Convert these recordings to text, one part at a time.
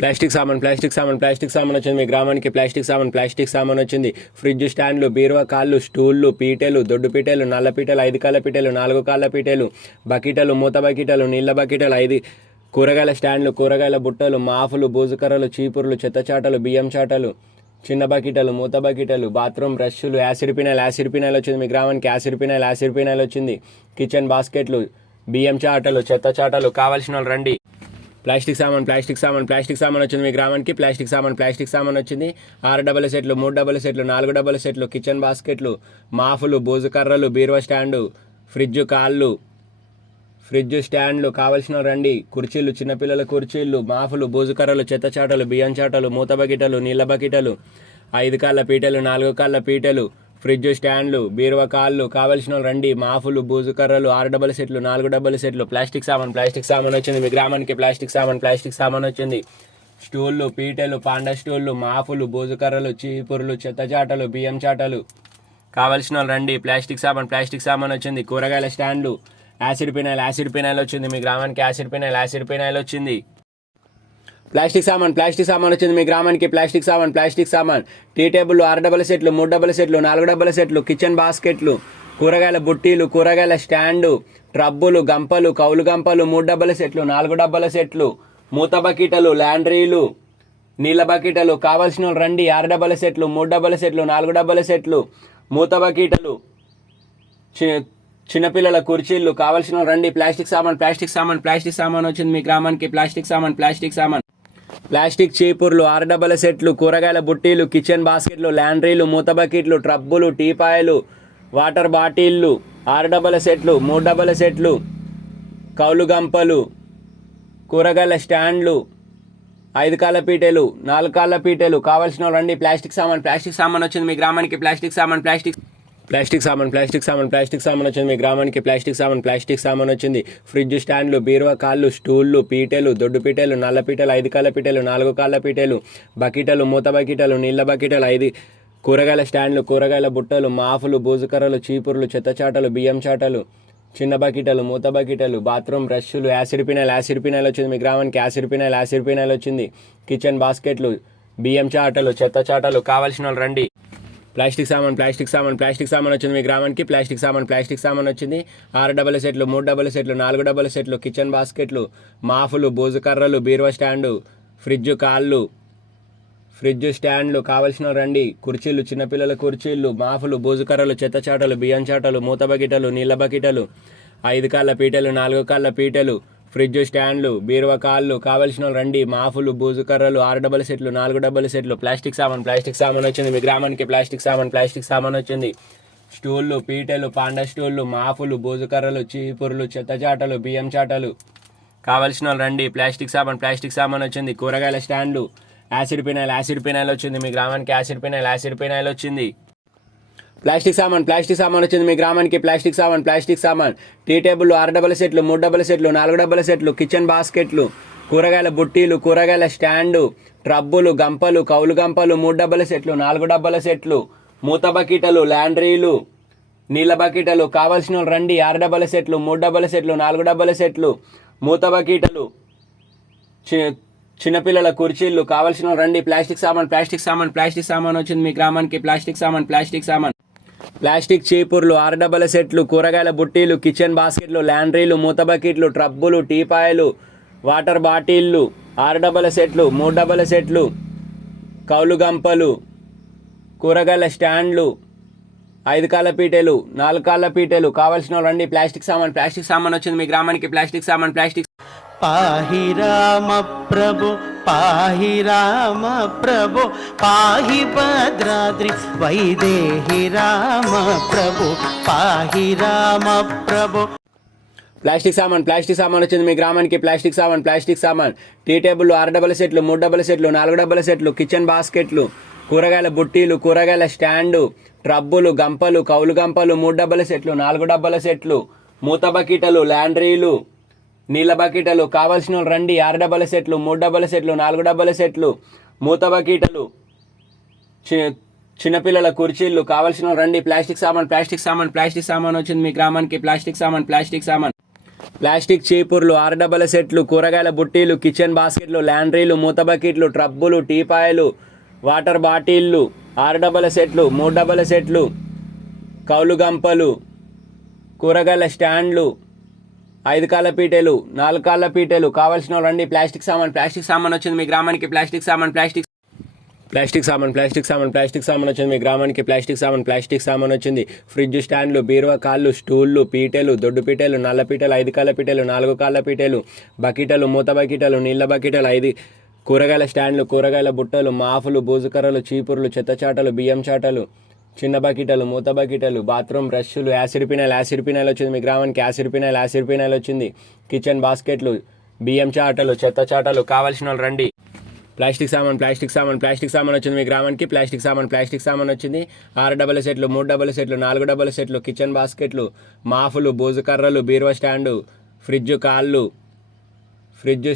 Plastic సామాన్ వచ్చింది మీ గ్రామానికి. ప్లాస్టిక్ సామాన్ వచ్చింది. ఫ్రిడ్జ్ స్టాండ్లు, బీరువా కాళ్ళు, స్టూళ్ళు, పీటెలు, దొడ్డు పీటెలు, నల్ల పీటెలు, 5 కాళ్ళ పీటెలు, 4 కాళ్ళ పీటెలు, బకెటలు, మూత బకెటలు, నీళ్ళ బకెటలు, 5 కూరగాయల స్టాండ్లు, కూరగాయల బుట్టలు, మాఫులు, బూజుకర్రలు, చీపుర్లు, చెత్త చాటలు, బియ్యం చాటలు, చిన్న బకెటలు, మూత బకెటలు, బాత్రూమ్ బ్రష్లు, యాసిడ్ పినాయిల్ వచ్చింది మీ గ్రామానికి. యాసిడ్ పినాయిల్ వచ్చింది. కిచెన్ బాస్కెట్లు, బియ్యం చాటలు, చెత్త చాటలు. కావాల్సిన వాళ్ళు రండి. ప్లాస్టిక్ సామాన్ వచ్చింది మీ గ్రామానికి. ప్లాస్టిక్ సామాన్ వచ్చింది. 6 డబల్ సెట్లు, 3 డబల్ సెట్లు, 4 డబల్ సెట్లు, కిచెన్ బాస్కెట్లు, మాఫులు, బూజు కర్రలు, బీరువా స్టాండు, ఫ్రిడ్జ్ కాళ్ళు, ఫ్రిడ్జ్ స్టాండ్లు. కావాల్సిన రండి. కుర్చీలు, చిన్నపిల్లల కుర్చీలు, మాఫులు, బూజు కర్రలు, చెత్త చాటలు, బియ్యం చాటలు, మూత బకెటలు, నీళ్ళ బకెటలు, 5 కాళ్ళ పీటలు, 4 కాళ్ళ పీటలు, ఫ్రిడ్జ్ స్టాండ్లు, బీరువా కాళ్ళు. కావాల్సిన రండి. మాఫులు, బూజు కర్రలు, 6 డబల్ సెట్లు, 4 డబల్ సెట్లు. ప్లాస్టిక్ సామాన్ వచ్చింది మీ గ్రామానికి. ప్లాస్టిక్ సామాన్ వచ్చింది. స్టూళ్ళు, పీటలు, పాండా స్టూళ్ళు, మాఫులు, బూజు కర్రలు, చీపుర్లు, చెత్త చాటలు, బియ్యం చాటలు. కావాల్సిన రండి. ప్లాస్టిక్ సామాన్ వచ్చింది. కూరగాయల స్టాండ్లు, యాసిడ్ పినాయిల్ వచ్చింది మీ గ్రామానికి. యాసిడ్ పినాయిల్ వచ్చింది. ప్లాస్టిక్ సామాన్ వచ్చింది మీ గ్రామానికి. ప్లాస్టిక్ సామాన్ టీ టేబుల్, 6 డబల్ సెట్లు, 3 డబల్ సెట్లు, 4 డబల్ సెట్లు, కిచెన్ బాస్కెట్లు, కూరగాయల బుట్టీలు, కూరగాయల స్టాండు, ట్రబ్బులు, గంపలు, కౌలు గంపలు, 3 డబల్ సెట్లు, 4 డబల్ సెట్లు, మూత బకెటలు, ల్యాండ్రీలు, నీళ్ళ బకెటలు. కావాల్సిన రండి. 6 డబల్ సెట్లు, 3 డబల్ సెట్లు, 4 డబల్ సెట్లు, మూత బకెటలు, చిన్నపిల్లల కుర్చీలు. కావాల్సిన రండి. ప్లాస్టిక్ సామాన్ వచ్చింది మీ గ్రామానికి. ప్లాస్టిక్ సామాన్ ప్లాస్టిక్ చీపుర్లు, 6 డబల్ సెట్లు, కూరగాయల బుట్టీలు, కిచెన్ బాస్కెట్లు, ల్యాండ్రీలు, మూత బకెట్లు, ట్రబ్బులు, టీపాయలు, వాటర్ బాటిళ్ళు, 6 డబల్ సెట్లు, 3 డబల్ సెట్లు, కౌలు గంపలు, కూరగాయల స్టాండ్లు, 5 కాళ్ళ పీటెలు, 4 కాళ్ళ పీటెలు. కావాల్సిన రండి. ప్లాస్టిక్ సామాన్ వచ్చింది మీ గ్రామానికి. ప్లాస్టిక్ సామాన్ వచ్చింది మీ గ్రామానికి. ప్లాస్టిక్ సామాన్ వచ్చింది. ఫ్రిడ్జ్ స్టాండ్లు, బీరువా కాళ్ళు, స్టూళ్ళు, పీటెలు, దొడ్డు పీటెలు, నల్ల పీటెలు, 5 కాళ్ళ పీటెలు, 4 కాళ్ళ పీటెలు, బకెటలు, మూత బకెటలు, నీళ్ళ బకెటలు, 5 కూరగాయల స్టాండ్లు, కూరగాయల బుట్టలు, మాఫులు, బూజుకర్రలు, చీపుర్లు, చెత్త చాటలు, బియ్యం చాటలు, చిన్న బకెటలు, మూత బకెటలు, బాత్రూమ్ బ్రష్లు, యాసిడ్ పినాయిల్ వచ్చింది మీ గ్రామానికి. యాసిడ్ పినాయిల్ వచ్చింది. కిచెన్ బాస్కెట్లు, బియ్యం చాటలు, చెత్త చాటలు. కావాల్సిన వాళ్ళు రండి. ప్లాస్టిక్ సామాన్ వచ్చింది మీ గ్రామానికి. ప్లాస్టిక్ సామాన్ వచ్చింది. 6 డబల్ సెట్లు, 3 డబల్ సెట్లు, 4 డబల్ సెట్లు, కిచెన్ బాస్కెట్లు, మాఫులు, బూజు కర్రలు, బీరువా స్టాండు, ఫ్రిడ్జ్ కాళ్ళు, ఫ్రిడ్జ్ స్టాండ్లు. కావాల్సిన రండి. కుర్చీలు, చిన్నపిల్లల కుర్చీలు, మాఫులు, బూజు కర్రలు, చెత్త చాటలు, బియ్యం చాటలు, మూత బకెటలు, నీళ్ళ బకెటలు, 5 కాళ్ళ పీటలు, 4 కాళ్ళ పీటలు, ఫ్రిడ్జ్ స్టాండ్లు, బీరువా కాళ్ళు. కావాల్సిన రండి. మాఫులు, బూజు కర్రలు, 6 డబల్ సెట్లు, 4 డబల్ సెట్లు. ప్లాస్టిక్ సామాన్ వచ్చింది మీ గ్రామానికి. ప్లాస్టిక్ సామాన్ వచ్చింది. స్టూళ్ళు, పీటలు, పాండా స్టూళ్ళు, మాఫులు, బూజు కర్రలు, చీపుర్లు, చెత్త చాటలు, బియ్యం చాటలు. కావాల్సిన రండి. ప్లాస్టిక్ సామాన్ వచ్చింది. కూరగాయల స్టాండ్లు, యాసిడ్ పినాయిల్ వచ్చింది మీ గ్రామానికి. యాసిడ్ పినాయిల్ వచ్చింది. ప్లాస్టిక్ సామాన్ వచ్చింది మీ గ్రామానికి. ప్లాస్టిక్ సామాన్ టీ టేబుల్, 6 డబల్ సెట్లు, 3 డబల్ సెట్లు, 4 డబల్ సెట్లు, కిచెన్ బాస్కెట్లు, కూరగాయల బుట్టీలు, కూరగాయల స్టాండు, ట్రబ్బులు, గంపలు, కౌలు గంపలు, 3 డబల్ సెట్లు, 4 డబల్ సెట్లు, మూత బకెటలు, ల్యాండ్రీలు, నీళ్ళ బకెటలు. కావాల్సిన రండి. 6 డబల్ సెట్లు, 3 డబల్ సెట్లు, 4 డబల్ సెట్లు, మూత బకెటలు, చిన్నపిల్లల కుర్చీలు. కావాల్సిన రండి. ప్లాస్టిక్ సామాన్ వచ్చింది మీ గ్రామానికి. ప్లాస్టిక్ సామాన్ ప్లాస్టిక్ చీపుర్లు, 6 డబల్ సెట్లు, కూరగాయల బుట్టీలు, కిచెన్ బాస్కెట్లు, ల్యాండ్రీలు, మూత బకెట్లు, ట్రబ్బులు, టీపాయలు, వాటర్ బాటిళ్ళు, 6 డబల్ సెట్లు, 3 డబల్ సెట్లు, కౌలు గంపలు, కూరగాయల స్టాండ్లు, 5 కాళ్ళ పీటెలు, 4 కాళ్ళ పీటెలు. కావాల్సిన రండి. ప్లాస్టిక్ సామాన్ వచ్చింది మీ గ్రామానికి. ప్లాస్టిక్ పాహి రామ ప్రభు, పాహి రామ ప్రభు, పాహి భద్రాద్రి వైదేహి రామ ప్రభు, పాహి రామ ప్రభు. ప్లాస్టిక్ సామాన్ వచ్చింది మీ గ్రామానికి. ప్లాస్టిక్ సామాన్ టీ టేబుల్, 6 డబల్ సెట్లు, 3 డబల్ సెట్లు, 4 డబల్ సెట్లు, కిచెన్ బాస్కెట్లు, కూరగాయల బుట్టీలు, కూరగాయల స్టాండు, ట్రబ్బులు, గంపలు, కౌలు గంపలు, 3 డబల్ సెట్లు, 4 డబల్ సెట్లు, మూత బకెటలు, ల్యాండ్రీలు, నీళ్ళ బకెటలు. కావాల్సిన రండి. 6 డబల్ సెట్లు, 3 డబల్ సెట్లు, 4 డబల్ సెట్లు, మూత బకెటలు, చిన్నపిల్లల కుర్చీలు. కావాల్సిన రండి. ప్లాస్టిక్ సామాన్ వచ్చింది మీ గ్రామానికి. ప్లాస్టిక్ సామాన్ ప్లాస్టిక్ చీపుర్లు 6 డబ్బాల సెట్లు, కూరగాయల బుట్టీలు, కిచెన్ బాస్కెట్లు, ల్యాండ్రీలు, మూత బకెట్లు, ట్రబ్బులు, టీపాయలు, వాటర్ బాటిళ్ళు 6 డబ్బాల సెట్లు, 3 డబ్బాల సెట్లు, కౌలు గంపలు, కూరగాయల స్టాండ్లు, 5 కాళ్ళ పీటెలు, 4 కాళ్ళ పీటెలు. కావాల్సిన వాళ్ళు రండి. ప్లాస్టిక్ సామాన్ వచ్చింది మీ గ్రామానికి. ప్లాస్టిక్ సామాన్ వచ్చింది మీ గ్రామానికి. ప్లాస్టిక్ సామాన్ వచ్చింది. ఫ్రిడ్జ్ స్టాండ్లు, బీరువా కాళ్ళు, స్టూళ్ళు, పీటెలు, దొడ్డు పీటెలు, నల్ల పీటెలు, 5 కాళ్ళ పీటెలు, 4 కాళ్ళ పీటెలు, బకెటలు, మూత బకెటలు, నీళ్ళ బకెటలు, 5 కూరగాయల స్టాండ్లు, కూరగాయల బుట్టలు, మాఫులు, బూజుకర్రలు, చీపుర్లు, చెత్తచాటలు, బియ్యం చాటలు, చిన్న బకెటలు, మూత బకెటలు, బాత్రూమ్ బ్రష్లు, యాసిడ్ పినాయిల్ వచ్చింది మీ గ్రామానికి. యాసిడ్ పినాయిల్ వచ్చింది. కిచెన్ బాస్కెట్లు, బియ్యం చాటలు, చెత్త చాటలు. కావాల్సిన వాళ్ళు రండి. ప్లాస్టిక్ సామాన్ వచ్చింది మీ గ్రామానికి. ప్లాస్టిక్ సామాన్ వచ్చింది. 6 డబ్బాల సెట్లు, 3 డబ్బాల సెట్లు, 4 డబ్బాల సెట్లు, కిచెన్ బాస్కెట్లు, మాఫులు, బూజుకర్రలు, బీరువా స్టాండు, ఫ్రిడ్జ్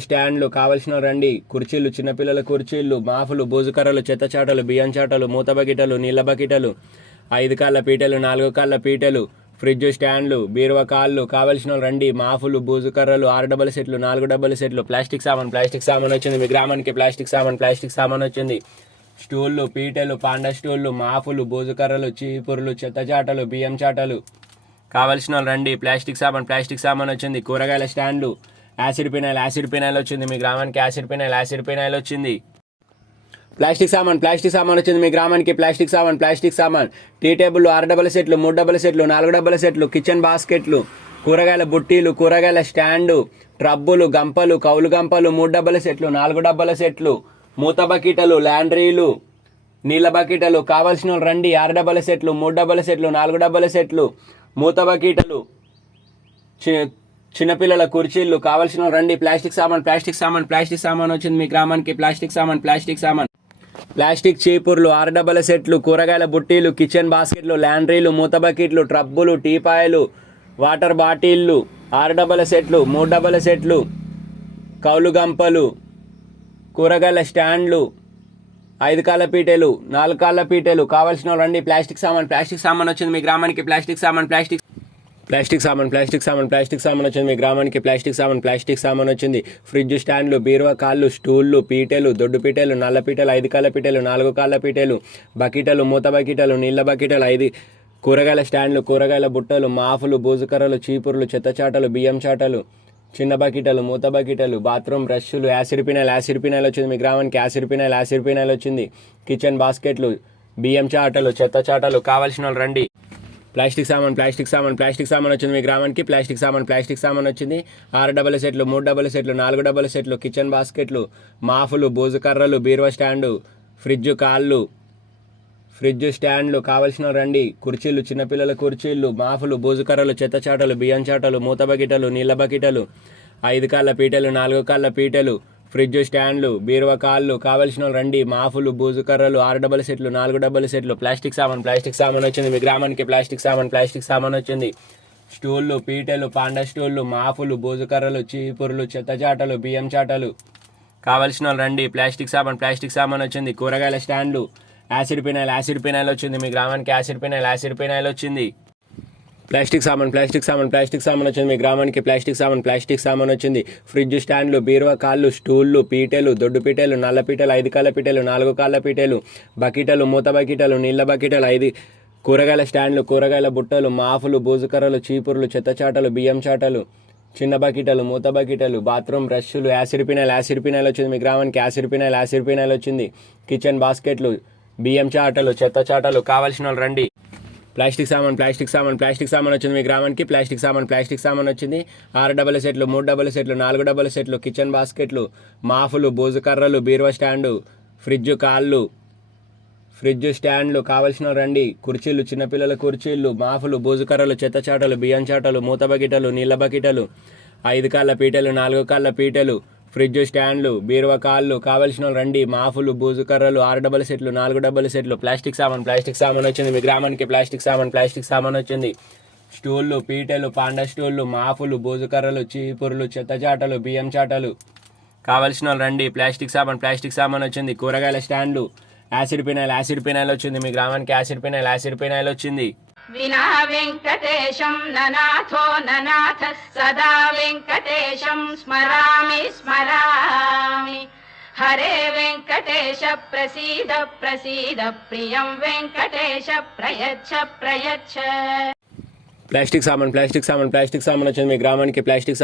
స్టాండ్లు. కావలసిన రండి. కుర్చీలు, చిన్నపిల్లల కుర్చీలు, మాఫులు, బూజుకర్రలు, చెత్త చాటలు, బియ్యం చాటలు, మూత బకెటలు, నీళ్ళ బకెటలు, 5 కాళ్ళ పీటలు, 4 కాళ్ళ పీటలు, ఫ్రిడ్జ్ స్టాండ్లు, బీరువా కాళ్ళు. కావలసిన రండి. మాఫులు, బూజుకర్రలు, 6 డబ్బాల సెట్లు, 4 డబ్బాల సెట్లు. ప్లాస్టిక్ సామాన్ వచ్చింది మీ గ్రామానికి. ప్లాస్టిక్ సామాన్ వచ్చింది. స్టూళ్ళు, పీటలు, పాండా స్టూళ్ళు, మాఫులు, బూజుకర్రలు, చీపుర్లు, చెత్త చాటలు, బియ్యం చాటలు. కావలసిన రండి. ప్లాస్టిక్ సామాన్ వచ్చింది. కూరగాయల స్టాండ్లు, యాసిడ్ పినాయిల్ వచ్చింది మీ గ్రామానికి. యాసిడ్ పినాయిల్ వచ్చింది. ప్లాస్టిక్ సామాన్ వచ్చింది మీ గ్రామానికి. ప్లాస్టిక్ సామాన్ టీ టేబుల్, 6 డబ్బాల సెట్లు, 3 డబ్బాల సెట్లు, 4 డబ్బాల సెట్లు, కిచెన్ బాస్కెట్లు, కూరగాయల బుట్టీలు, కూరగాయల స్టాండు, ట్రబ్బులు, గంపలు, కౌలు గంపలు, 3 డబ్బాల సెట్లు, 4 డబ్బాల సెట్లు, మూత బకెటలు, ల్యాండ్రీలు, నీళ్ళ బకెటలు. కావాల్సిన రండి. 6 డబ్బాల సెట్లు, 3 డబ్బాల సెట్లు, 4 డబ్బాల సెట్లు, మూత బకెటలు, చిన్నపిల్లల కుర్చీళ్ళు. కావాల్సిన రండి. ప్లాస్టిక్ సామాన్ వచ్చింది మీ గ్రామానికి. ప్లాస్టిక్ సామాన్ ప్లాస్టిక్ చీపుర్లు, 6 డబ్బాల సెట్లు, కూరగాయల బుట్టీలు, కిచెన్ బాస్కెట్లు, ల్యాండ్రీలు, మూత బకెట్లు, ట్రబ్బులు, టీపాయలు, వాటర్ బాటిళ్ళు 6 డబ్బాల సెట్లు, 3 డబ్బాల సెట్లు, కౌలు గంపలు, కూరగాయల స్టాండ్లు, 5 కాళ్ళ పీటెలు, 4 కాళ్ళ పీటెలు. కావాల్సిన రండి. ప్లాస్టిక్ సామాన్ వచ్చింది మీ గ్రామానికి. ప్లాస్టిక్ సామాన్ వచ్చింది మీ గ్రామానికి. ప్లాస్టిక్ సామాన్ వచ్చింది. ఫ్రిడ్జ్ స్టాండ్లు, బీరువా కాళ్ళు, స్టూళ్ళు, పీటెలు, దొడ్డు పీటెలు, నల్ల పీటెలు, 5 కాళ్ళ పీటెలు, 4 కాళ్ళ పీటెలు, బకెటలు, మూత బకెటలు, నీళ్ళ బకెటలు, 5 కూరగాయల స్టాండ్లు, కూరగాయల బుట్టలు, మాఫులు, బూజుకర్రలు, చీపుర్లు, చెత్త చాటలు, బియ్యం చాటలు, చిన్న బకెటలు, మూత బకెటలు, బాత్రూమ్ బ్రష్లు, యాసిడ్ పినాయిల్ వచ్చింది మీ గ్రామానికి. యాసిడ్ పినాయిల్ వచ్చింది. కిచెన్ బాస్కెట్లు, బియ్యం చాటలు, చెత్త చాటలు. కావాల్సిన వాళ్ళు రండి. ప్లాస్టిక్ సామాన్ వచ్చింది మీ గ్రామానికి. ప్లాస్టిక్ సామాన్ వచ్చింది. 6 డబ్బాల సెట్లు, 3 డబ్బాల సెట్లు, 4 డబ్బాల సెట్లు, కిచెన్ బాస్కెట్లు, మాఫులు, బూజుకర్రలు, బీరువా స్టాండు, ఫ్రిడ్జ్ స్టాండ్లు. కావలసిన రండి. కుర్చీలు, చిన్నపిల్లల కుర్చీళ్ళు, మాఫులు, బూజుకర్రలు, చెత్త చాటలు, బియ్యం చాటలు, మూత బకెటలు, నీళ్ళ బకెటలు, 5 కాళ్ళ పీటలు, 4 కాళ్ళ పీటలు, ఫ్రిడ్జ్ స్టాండ్లు, బీరువా కాళ్ళు. కావలసిన రండి. మాఫులు, బూజుకర్రలు, 6 డబ్బాల సెట్లు, 4 డబ్బాల సెట్లు. ప్లాస్టిక్ సామాన్ వచ్చింది మీ గ్రామానికి. ప్లాస్టిక్ సామాన్ వచ్చింది. స్టూళ్ళు, పీటలు, పాండా స్టూళ్ళు, మాఫులు, బూజుకర్రలు, చీపుర్లు, చెత్త చాటలు, బియ్యం చాటలు. కావలసిన రండి. ప్లాస్టిక్ సామాన్ వచ్చింది. కూరగాయల స్టాండ్లు, యాసిడ్ పినాయిల్ వచ్చింది మీ గ్రామానికి. యాసిడ్ పినాయిల్ వచ్చింది. ప్లాస్టిక్ సామాన్ వచ్చింది మీ గ్రామానికి. ప్లాస్టిక్ సామాన్ వచ్చింది. ఫ్రిడ్జ్ స్టాండ్లు, బీరువా కాళ్ళు, స్టూళ్ళు, పీటెలు, దొడ్డు పీటెలు, నల్ల పీటెలు, 5 కాళ్ళ పీటెలు, 4 కాళ్ళ పీటెలు, బకెటలు, మూత బకెటలు, నీళ్ళ బకెటలు, 5 కూరగాయల స్టాండ్లు, కూరగాయల బుట్టలు, మాఫులు, బూజుకర్రలు, చీపుర్లు, చెత్త చాటలు, బియ్యం చాటలు, చిన్న బకెటలు, మూత బకెటలు, బాత్రూమ్ బ్రష్లు, యాసిడ్ పినాయిల్ వచ్చింది మీ గ్రామానికి. యాసిడ్ పినాయిల్ వచ్చింది. కిచెన్ బాస్కెట్లు, బియ్యం చాటలు, చెత్త చాటలు. కావాల్సిన వాళ్ళు రండి. ప్లాస్టిక్ సామాన్ వచ్చింది మీ గ్రామానికి. ప్లాస్టిక్ సామాన్ వచ్చింది. 6 డబ్బాల సెట్లు, 3 డబ్బాల సెట్లు, 4 డబ్బాల సెట్లు, కిచెన్ బాస్కెట్లు, మాఫులు, బూజుకర్రలు, బీరువా స్టాండు, ఫ్రిడ్జ్ స్టాండ్లు. కావలసిన రండి. కుర్చీలు, చిన్నపిల్లల కుర్చీళ్ళు, మాఫులు, బూజుకర్రలు, చెత్త చాటలు, బియ్యం చాటలు, మూత బకెటలు, నీళ్ళ బకెటలు, 5 కాళ్ళ పీటలు, 4 కాళ్ళ పీటలు, ఫ్రిడ్జ్ స్టాండ్లు, బీరువా కాళ్ళు. కావలసిన రండి. మాఫులు, బూజుకర్రలు, 6 డబ్బాల సెట్లు, 4 డబ్బాల సెట్లు. ప్లాస్టిక్ సామాన్ వచ్చింది మీ గ్రామానికి. ప్లాస్టిక్ సామాన్ వచ్చింది. స్టూళ్ళు, పీటలు, పాండా స్టూళ్ళు, మాఫులు, బూజుకర్రలు, చీపుర్లు, చెత్త చాటలు, బియ్యం చాటలు. కావలసిన రండి. ప్లాస్టిక్ సామాన్ వచ్చింది. కూరగాయల స్టాండ్లు, యాసిడ్ పినాయిల్ వచ్చింది మీ గ్రామానికి. యాసిడ్ పినాయిల్ వచ్చింది. వినా వెంకటేశం ననాథో ననాథ సదా వెంకటేశం స్మరామి స్మరామి. హరే వెంకటేశ ప్రసీద ప్రసీద ప్రియం వెంకటేశ ప్రయచ్చ ప్రయచ్చ. ప్లాస్టిక్ సామాన్ వచ్చింది మీ గ్రామానికి. ప్లాస్టిక్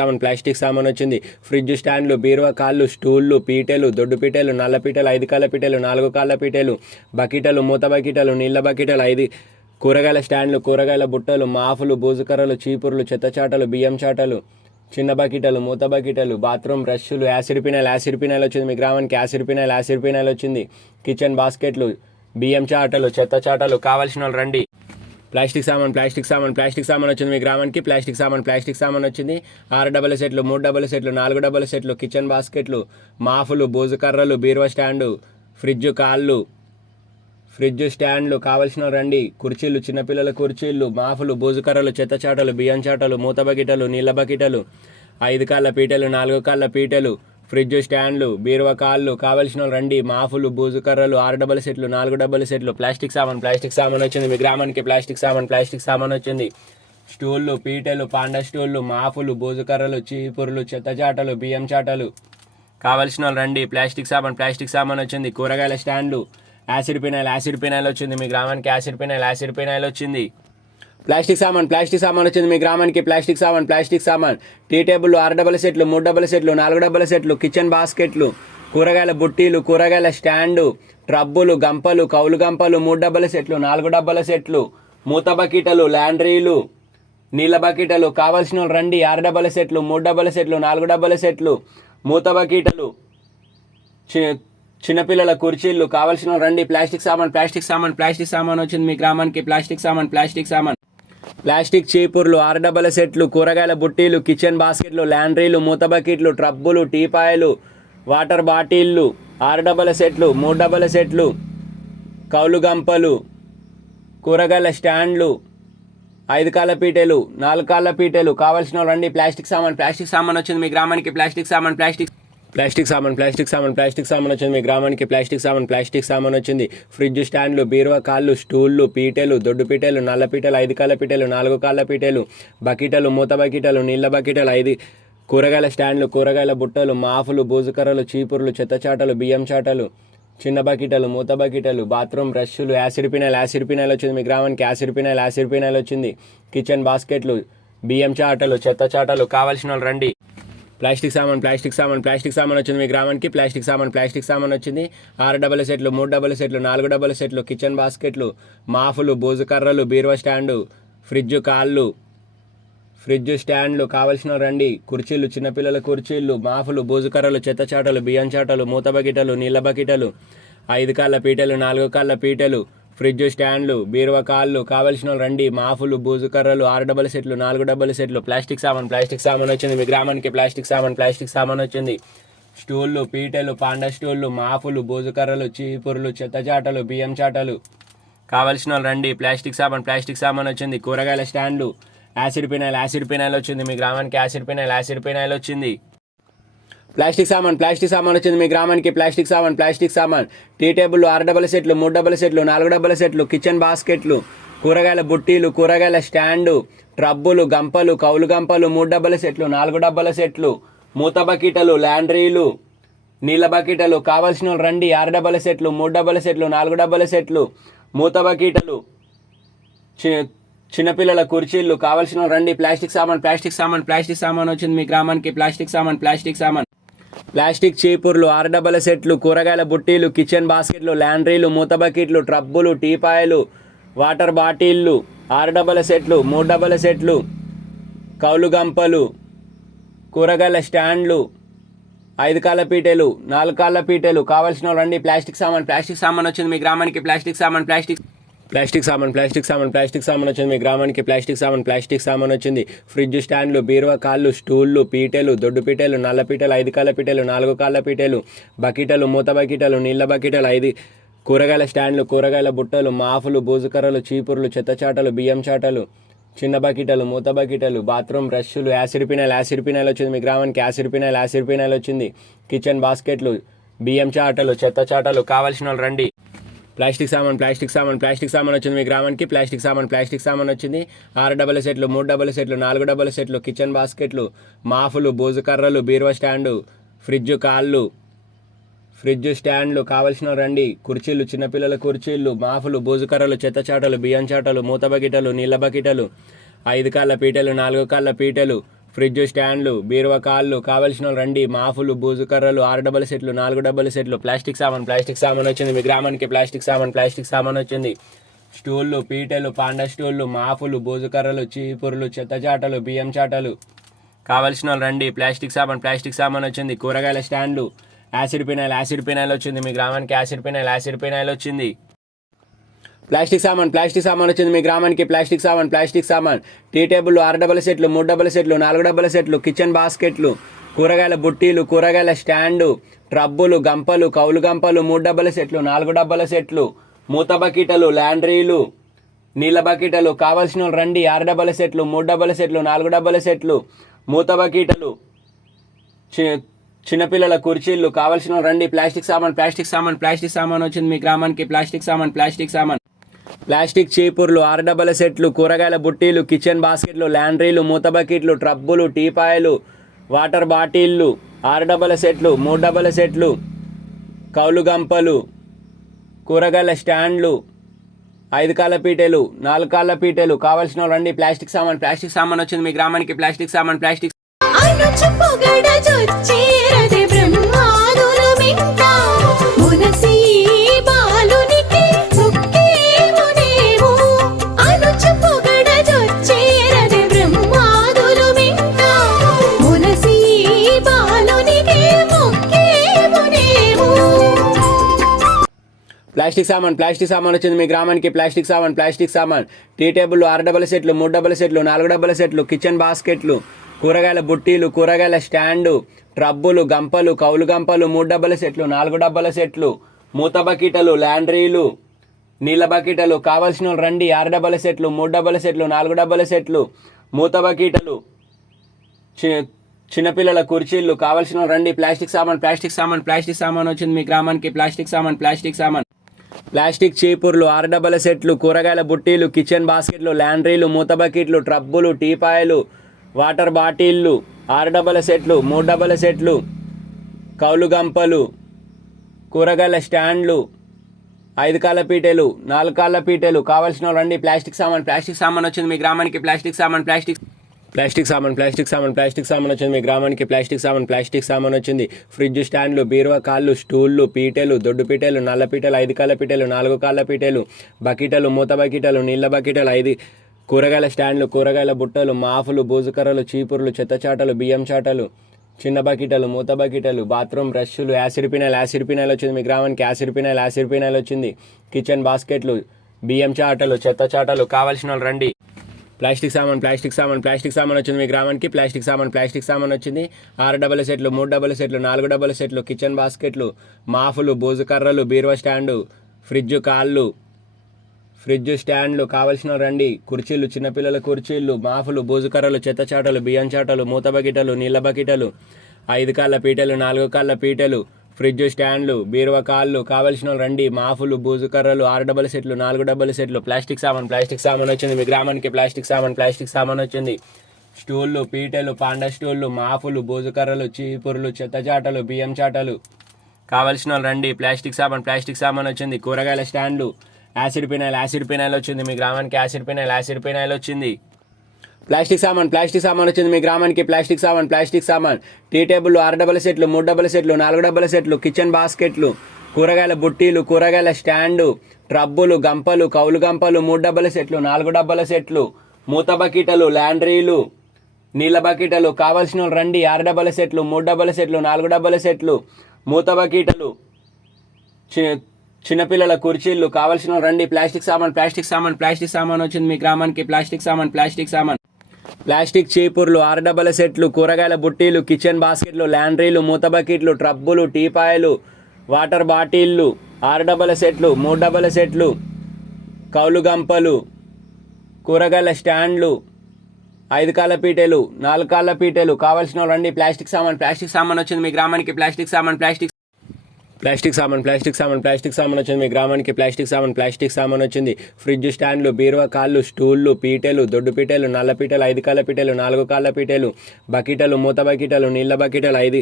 సామాన్ వచ్చింది. ఫ్రిడ్జ్ స్టాండ్లు, బీరువా కాళ్ళు, స్టూళ్ళు, పీటెలు, దొడ్డు పీటెలు, నల్ల పీటెలు, 5 కాళ్ళ పీటెలు, 4 కాళ్ళ పీటెలు, బకెటలు, మూత బకెటలు, నీళ్ళ బకెటలు, 5 కూరగాయల స్టాండ్లు, కూరగాయల బుట్టలు, మాఫులు, బూజుకర్రలు, చీపుర్లు, చెత్తచాటలు, బియ్యం చాటలు, చిన్న బకెటలు, మూత బకెటలు, బాత్రూమ్ బ్రష్లు, యాసిడ్ పినాయిల్ వచ్చింది మీ గ్రామానికి. యాసిడ్ పినాయిల్ వచ్చింది. కిచెన్ బాస్కెట్లు, బియ్యం చాటలు, చెత్త చాటలు. కావాల్సిన వాళ్ళు రండి. ప్లాస్టిక్ సామాన్ వచ్చింది మీ గ్రామానికి. ప్లాస్టిక్ సామాన్ వచ్చింది. 6 డబల్ సెట్లు, 3 డబల్ సెట్లు, 4 డబల్ సెట్లు, కిచెన్ బాస్కెట్లు, మాఫులు, బూజుకర్రలు, బీరువా స్టాండు, ఫ్రిడ్జ్ కాళ్ళు, ఫ్రిడ్జ్ స్టాండ్లు. కావలసిన రండి. కుర్చీలు, చిన్నపిల్లల కుర్చీలు, మాఫులు, బూజుకర్రలు, చెత్త చాటలు, బియ్యం చాటలు, మూత బకెటలు, నీళ్ళ బకెటలు, 5 కాళ్ళ పీటలు, 4 కాళ్ళ పీటలు, ఫ్రిడ్జ్ స్టాండ్లు, బీరువా కాళ్ళు. కావలసిన రండి. మాఫులు, బూజుకర్రలు, 6 డబల్ సెట్లు, 4 డబల్ సెట్లు. ప్లాస్టిక్ సామాన్ వచ్చింది మీ గ్రామానికి. ప్లాస్టిక్ సామాన్ వచ్చింది. స్టూళ్ళు, పీటలు, పాండా స్టూళ్ళు, మాఫులు, బూజుకర్రలు, చీపుర్లు, చెత్త చాటలు, బియ్యం చాటలు. కావలసిన రండి. ప్లాస్టిక్ సామాన్ వచ్చింది. కూరగాయల స్టాండ్లు, యాసిడ్ పినాయిల్ వచ్చింది మీ గ్రామానికి. యాసిడ్ పినాయిల్ వచ్చింది. ప్లాస్టిక్ సామాన్ వచ్చింది మీ గ్రామానికి. ప్లాస్టిక్ సామాన్ టీ టేబుల్, 6 డబల్ సెట్లు, 3 డబల్ సెట్లు, 4 డబల్ సెట్లు, కిచెన్ బాస్కెట్లు, కూరగాయల బుట్టీలు, కూరగాయల స్టాండు, ట్రబ్బులు, గంపలు, కౌలు గంపలు, 3 డబల్ సెట్లు, 4 డబల్ సెట్లు, మూత బకెటలు, ల్యాండ్రీలు, నీళ్ళ బకెటలు. కావాల్సిన వాళ్ళు రండి. 6 డబల్ సెట్లు, 3 డబల్ సెట్లు, 4 డబల్ సెట్లు, మూత బకెటలు, చిన్నపిల్లల కుర్చీలు. కావాల్సిన రండి. ప్లాస్టిక్ సామాన్ వచ్చింది మీ గ్రామానికి. ప్లాస్టిక్ సామాన్ ప్లాస్టిక్ చీపుర్లు, 6 డబల్ సెట్లు, కూరగాయల బుట్టీలు, కిచెన్ బాస్కెట్లు, ల్యాండ్రీలు, మూత బకెట్లు, ట్రబ్బులు, టీపాయలు, వాటర్ బాటిళ్ళు, 6 డబల్ సెట్లు, 3 డబల్ సెట్లు, కౌలు గంపలు, కూరగాయల స్టాండ్లు, 5 కాళ్ళ పీటలు, 4 కాళ్ళ పీటలు. కావాల్సిన రండి. ప్లాస్టిక్ సామాన్ వచ్చింది మీ గ్రామానికి. ప్లాస్టిక్ సామాన్ వచ్చింది మీ గ్రామానికి. ప్లాస్టిక్ సామాన్ వచ్చింది. ఫ్రిడ్జ్ స్టాండ్లు, బీరువా కాళ్ళు, స్టూళ్ళు, పీటెలు, దొడ్డు పీటెలు, నల్ల పీటలు, 5 కాళ్ళ పీటెలు, 4 కాళ్ళ పీటెలు, బకెటలు, మూత బకెటలు, నీళ్ళ బకెటలు, 5 కూరగాయల స్టాండ్లు, కూరగాయల బుట్టలు, మాఫులు, బూజుకర్రలు, చీపుర్లు, చెత్త చాటలు, బియ్యం చాటలు, చిన్న బకెటలు, మూత బకెటలు, బాత్రూమ్ బ్రష్లు, యాసిడ్ పినాయిల్ వచ్చింది మీ గ్రామానికి. యాసిడ్ పినాయిల్ వచ్చింది. కిచెన్ బాస్కెట్లు, బియ్యం చాటలు, చెత్త చాటలు. కావాల్సిన వాళ్ళు రండి. ప్లాస్టిక్ సామాన్ వచ్చింది మీ గ్రామానికి. ప్లాస్టిక్ సామాన్ వచ్చింది. 6 డబల్ సెట్లు, 3 డబల్ సెట్లు, 4 డబల్ సెట్లు, కిచెన్ బాస్కెట్లు, మాఫులు, బూజుకర్రలు, బీరువా స్టాండు, ఫ్రిడ్జ్ కాళ్ళు, ఫ్రిడ్జ్ స్టాండ్లు. కావలసిన రండి. కుర్చీలు, చిన్నపిల్లల కుర్చీలు, మాఫులు, బూజుకర్రలు, చెత్త చాటలు, బియ్యం చాటలు, మూత బకెటలు, నీళ్ళ బకెటలు, 5 కాళ్ళ పీటలు, 4 కాళ్ళ పీటలు, ఫ్రిడ్జ్ స్టాండ్లు, బీరువా కాళ్ళు. కావలసిన రండి. మాఫులు, బూజుకర్రలు, 6 డబల్ సెట్లు, 4 డబల్ సెట్లు. ప్లాస్టిక్ సామాన్ వచ్చింది మీ గ్రామానికి. ప్లాస్టిక్ సామాన్ వచ్చింది. స్టూళ్ళు, పీటలు, పాండా స్టూళ్ళు, మాఫులు, బూజుకర్రలు, చీపుర్లు, చెత్త చాటలు, బియ్యం చాటలు. కావలసిన రండి. ప్లాస్టిక్ సామాన్ వచ్చింది. కూరగాయల స్టాండ్లు, యాసిడ్ పినాయిల్ వచ్చింది మీ గ్రామానికి. యాసిడ్ పినాయిల్ వచ్చింది. ప్లాస్టిక్ సామాన్ వచ్చింది మీ గ్రామానికి. ప్లాస్టిక్ సామాన్ టీ టేబుల్, 6 డబల్ సెట్లు, 3 డబల్ సెట్లు, 4 డబల్ సెట్లు, కిచెన్ బాస్కెట్లు, కూరగాయల బుట్టీలు, కూరగాయల స్టాండు, ట్రబ్బులు, గంపలు, కౌలు గంపలు, 3 డబల్ సెట్లు, 4 డబల్ సెట్లు, మూత బకెటలు, ల్యాండ్రీలు, నీళ్ళ బకెటలు. కావాల్సిన రండి. 6 డబల్ సెట్లు, 3 డబల్ సెట్లు, 4 డబల్ సెట్లు, మూత బకెటలు, చిన్నపిల్లల కుర్చీలు. కావాల్సిన రండి. ప్లాస్టిక్ సామాన్ వచ్చింది మీ గ్రామానికి. ప్లాస్టిక్ సామాన్ ప్లాస్టిక్ చీపుర్లు, 6 డబల్ సెట్లు, కూరగాయల బుట్టీలు, కిచెన్ బాస్కెట్లు, ల్యాండ్రీలు, మూత బకెట్లు, ట్రబ్బులు, టీపాయలు, వాటర్ బాటిళ్ళు, 6 డబల్ సెట్లు, 3 డబల్ సెట్లు, కౌలు గంపలు, కూరగాయల స్టాండ్లు, 5 కాళ్ళ పీటలు, 4 కాళ్ళ పీటలు. కావాల్సిన రండి. ప్లాస్టిక్ సామాన్ వచ్చింది మీ గ్రామానికి. ప్లాస్టిక్ సామాన్ వచ్చింది మీ గ్రామానికి. ప్లాస్టిక్ సామాన్ వచ్చింది. ఫ్రిడ్జ్ స్టాండ్లు, బీరువా కాళ్ళు, స్టూళ్ళు, పీటెలు, దొడ్డు పీటెలు, నల్ల పీటలు, 5 కాళ్ళ పీటలు, 4 కాళ్ళ పీటెలు, బకెటలు, మూత బకెటలు, నీళ్ళ బకెటలు, 5 కూరగాయల స్టాండ్లు, కూరగాయల బుట్టలు, మాఫులు, బూజుకర్రలు, చీపుర్లు, చెత్త చాటలు, బియ్యం చాటలు, చిన్న బకెటలు, మూత బకెటలు, బాత్రూమ్ బ్రష్లు, యాసిడ్ పినాయిల్ వచ్చింది మీ గ్రామానికి. యాసిడ్ పినాయిల్ వచ్చింది. కిచెన్ బాస్కెట్లు, బియ్యం చాటలు, చెత్త చాటలు. కావాల్సిన వాళ్ళు రండి. ప్లాస్టిక్ సామాన్ వచ్చింది మీ గ్రామానికి. ప్లాస్టిక్ సామాన్ వచ్చింది. 6 డబల్ సెట్లు, 3 డబల్ సెట్లు, 4 డబల్ సెట్లు, కిచెన్ బాస్కెట్లు, మాఫులు, బోజు కర్రలు, బీరువా స్టాండు, ఫ్రిడ్జ్ స్టాండ్లు కావలసిన రండి. కుర్చీలు, చిన్నపిల్లల కుర్చీలు, మాఫులు, బోజు కర్రలు, చెత్త చాటలు, బియ్యం చాటలు, మూత బకెటలు, నీళ్ళ బకెటలు, 5 కాళ్ళ పీటలు, 4 కాళ్ళ పీటలు, ఫ్రిడ్జ్ స్టాండ్లు, బీరువా కాళ్ళు కావలసిన రండి. మాఫులు, బోజు కర్రలు, 6 డబల్ సెట్లు, 4 డబల్ సెట్లు, ప్లాస్టిక్ సామాన్ వచ్చింది మీ గ్రామానికి. ప్లాస్టిక్ సామాన్ వచ్చింది. స్టూళ్ళు, పీటలు, పాండా స్టూళ్ళు, మాఫులు, బోజు కర్రలు, చీపుర్లు, చెత్త చాటలు, బియ్యం చాటలు కావలసిన రండి. ప్లాస్టిక్ సామాన్ వచ్చింది. కూరగాయల స్టాండ్లు, యాసిడ్ పినాయిల్ వచ్చింది మీ గ్రామానికి. యాసిడ్ పినాయిల్ వచ్చింది. ప్లాస్టిక్ సామాన్ వచ్చింది మీ గ్రామానికి. ప్లాస్టిక్ సామాన్ టీ టేబుల్, 6 డబల్ సెట్లు, 3 డబల్ సెట్లు, 4 డబల్ సెట్లు, కిచెన్ బాస్కెట్లు, కూరగాయల బుట్టీలు, కూరగాయల స్టాండు, ట్రబ్బులు, గంపలు, కౌలు గంపలు, 3 డబల్ సెట్లు, 4 డబల్ సెట్లు, మూత బకెటలు, ల్యాండ్రీలు, నీళ్ళ బకెటలు కావలసిన రండి. 6 డబల్ సెట్లు, 3 డబల్ సెట్లు, 4 డబల్ సెట్లు, మూత బకెటలు, చిన్నపిల్లల కుర్చీలు కావలసిన రండి. ప్లాస్టిక్ సామాన్ వచ్చింది మీ గ్రామానికి. ప్లాస్టిక్ సామాన్ ప్లాస్టిక్ చీపుర్లు, 6 డబల్ సెట్లు, కూరగాయల బుట్టీలు, కిచెన్ బాస్కెట్లు, ల్యాండ్రీలు, మూత బకెట్లు, ట్రబ్బులు, టీపాయలు, వాటర్ బాటిళ్ళు, 6 డబల్ సెట్లు, 3 డబల్ సెట్లు, కౌలు గంపలు, కూరగాయల స్టాండ్లు, 5 కాళ్ళ పీటలు, 4 కాళ్ళ పీటలు కావలసిన రండి. ప్లాస్టిక్ సామాన్ వచ్చింది మీ గ్రామానికి. ప్లాస్టిక్ ప్లాస్టిక్ సామాన్ వచ్చింది మీ గ్రామానికి. ప్లాస్టిక్ సామాన్ టీ టేబుల్, 6 డబల్ సెట్లు, 3 డబల్ సెట్లు, 4 డబల్ సెట్లు, కిచెన్ బాస్కెట్లు, కూరగాయల బుట్టీలు, కూరగాయల స్టాండు, ట్రబ్బులు, గంపలు, కౌలు గంపలు, 3 డబల్ సెట్లు, 4 డబల్ సెట్లు, మూత బకెటలు, ల్యాండ్రీలు, నీళ్ళ బకెటలు కావలసిన రండి. 6 డబల్ సెట్లు, 3 డబల్ సెట్లు, 4 డబల్ సెట్లు, మూత బకెటలు, చిన్నపిల్లల కుర్చీలు కావలసిన రండి. ప్లాస్టిక్ సామాన్ వచ్చింది మీ గ్రామానికి. ప్లాస్టిక్ సామాన్ ప్లాస్టిక్ చీపుర్లు, 6 డబల్ సెట్లు, కూరగాయల బుట్టీలు, కిచెన్ బాస్కెట్లు, ల్యాండ్రీలు, మూత బకెట్లు, ట్రబ్బులు, టీపాయలు, వాటర్ బాటిళ్ళు, 6 డబల్ సెట్లు, 3 డబల్ సెట్లు, కౌలు గంపలు, కూరగాయల స్టాండ్లు, 5 కాళ్ళ పీటలు, 4 కాళ్ళ పీటలు కావలసిన రండి. ప్లాస్టిక్ సామాన్ వచ్చింది మీ గ్రామానికి. ప్లాస్టిక్ సామాన్ వచ్చింది మీ గ్రామానికి. ప్లాస్టిక్ సామాన్ వచ్చింది. ఫ్రిడ్జ్ స్టాండ్లు, బీరువా కాళ్ళు, స్టూళ్ళు, పీటలు, దొడ్డు పీటలు, నల్ల పీటలు, 5 కాళ్ళ పీటలు, 4 కాళ్ళ పీటలు, బకెటలు, మూత బకెటలు, నీళ్ళ బకెటలు, 5 కూరగాయల స్టాండ్లు, కూరగాయల బుట్టలు, మాఫులు, బూజుకర్రలు, చీపుర్లు, చెత్త చాటలు, బియ్యం చాటలు, చిన్న బకెటలు, మూత బకెటలు, బాత్రూమ్ బ్రష్లు, యాసిడ్ పినాయిల్ వచ్చింది మీ గ్రామానికి. యాసిడ్ పినాయిల్ వచ్చింది. కిచెన్ బాస్కెట్లు, బియ్యం చాటలు, చెత్త చాటలు కావలసిన రండి. ప్లాస్టిక్ సామాన్ వచ్చింది మీ గ్రామానికి. ప్లాస్టిక్ సామాన్ వచ్చింది. 6 డబల్ సెట్లు, 3 డబల్ సెట్లు, 4 డబల్ సెట్లు, కిచెన్ బాస్కెట్లు, మాఫులు, బోజు కర్రలు, బీరువా స్టాండు, ఫ్రిడ్జ్ స్టాండ్లు కావలసిన రండి. కుర్చీలు, చిన్నపిల్లల కుర్చీలు, మాఫులు, బోజు కర్రలు, చెత్త చాటలు, బియ్యం చాటలు, మూత బకెటలు, నీళ్ళ బకెటలు, 5 కాళ్ళ పీటలు, 4 కాళ్ళ పీటలు, ఫ్రిడ్జ్ స్టాండ్లు, బీరువా కాళ్ళు కావలసిన రండి. మాఫులు, బూజు కర్రలు, 6 డబల్ సెట్లు, 4 డబల్ సెట్లు, ప్లాస్టిక్ సామాన్ వచ్చింది మీ గ్రామానికి. ప్లాస్టిక్ సామాన్ వచ్చింది. స్టూళ్ళు, పీటలు, పాండా స్టూళ్ళు, మాఫులు, బూజు కర్రలు, చీపుర్లు, చెత్త చాటలు, బియ్యం చాటలు కావలసిన రండి. ప్లాస్టిక్ సామాన్ వచ్చింది. కూరగాయల స్టాండ్లు, యాసిడ్ పినాయిల్ వచ్చింది మీ గ్రామానికి. యాసిడ్ పినాయిల్ వచ్చింది. ప్లాస్టిక్ సామాన్ వచ్చింది మీ గ్రామానికి. ప్లాస్టిక్ సామాన్ టీ టేబుల్, 6 డబల్ సెట్లు, 3 డబల్ సెట్లు, 4 డబల్ సెట్లు, కిచెన్ బాస్కెట్లు, కూరగాయల బుట్టీలు, కూరగాయల స్టాండు, ట్రబ్బులు, గంపలు, కౌలు గంపలు, 3 డబల్ సెట్లు, 4 డబల్ సెట్లు, మూత బకెటలు, ల్యాండ్రీలు, నీళ్ళ బకెటలు కావలసిన రండి. 6 డబల్ సెట్లు, 3 డబల్ సెట్లు, 4 డబల్ సెట్లు, మూత బకెటలు, చిన్నపిల్లల కుర్చీలు కావలసిన రండి. ప్లాస్టిక్ సామాన్ వచ్చింది మీ గ్రామానికి. ప్లాస్టిక్ సామాన్ ప్లాస్టిక్ చీపుర్లు, 6 డబల్ సెట్లు, కూరగాయల బుట్టీలు, కిచెన్ బాస్కెట్లు, ల్యాండ్రీలు, మూత బకెట్లు, ట్రబ్బులు, టీపాయలు, వాటర్ బాటిళ్ళు, 6 డబల్ సెట్లు, 3 డబల్ సెట్లు, కౌలు గంపలు, కూరగాయల స్టాండ్లు, 5 కాళ్ళ పీటలు, 4 కాళ్ళ పీటలు కావలసిన రండి. ప్లాస్టిక్ సామాన్ వచ్చింది మీ గ్రామానికి. ప్లాస్టిక్ ప్లాస్టిక్ సామాన్ వచ్చింది మీ గ్రామానికి ప్లాస్టిక్ సామాన్ వచ్చింది. ఫ్రిడ్జ్ స్టాండ్లు, బీరువా కాళ్ళు, స్టూళ్ళు, పీటెలు, దొడ్డు పీటెలు, నల్ల పీటెలు, 5 కాళ్ళ పీటెలు, 4 కాళ్ళ పీటెలు, బకెటలు, మూత బకెటలు, నీళ్ళ బకెటలు, 5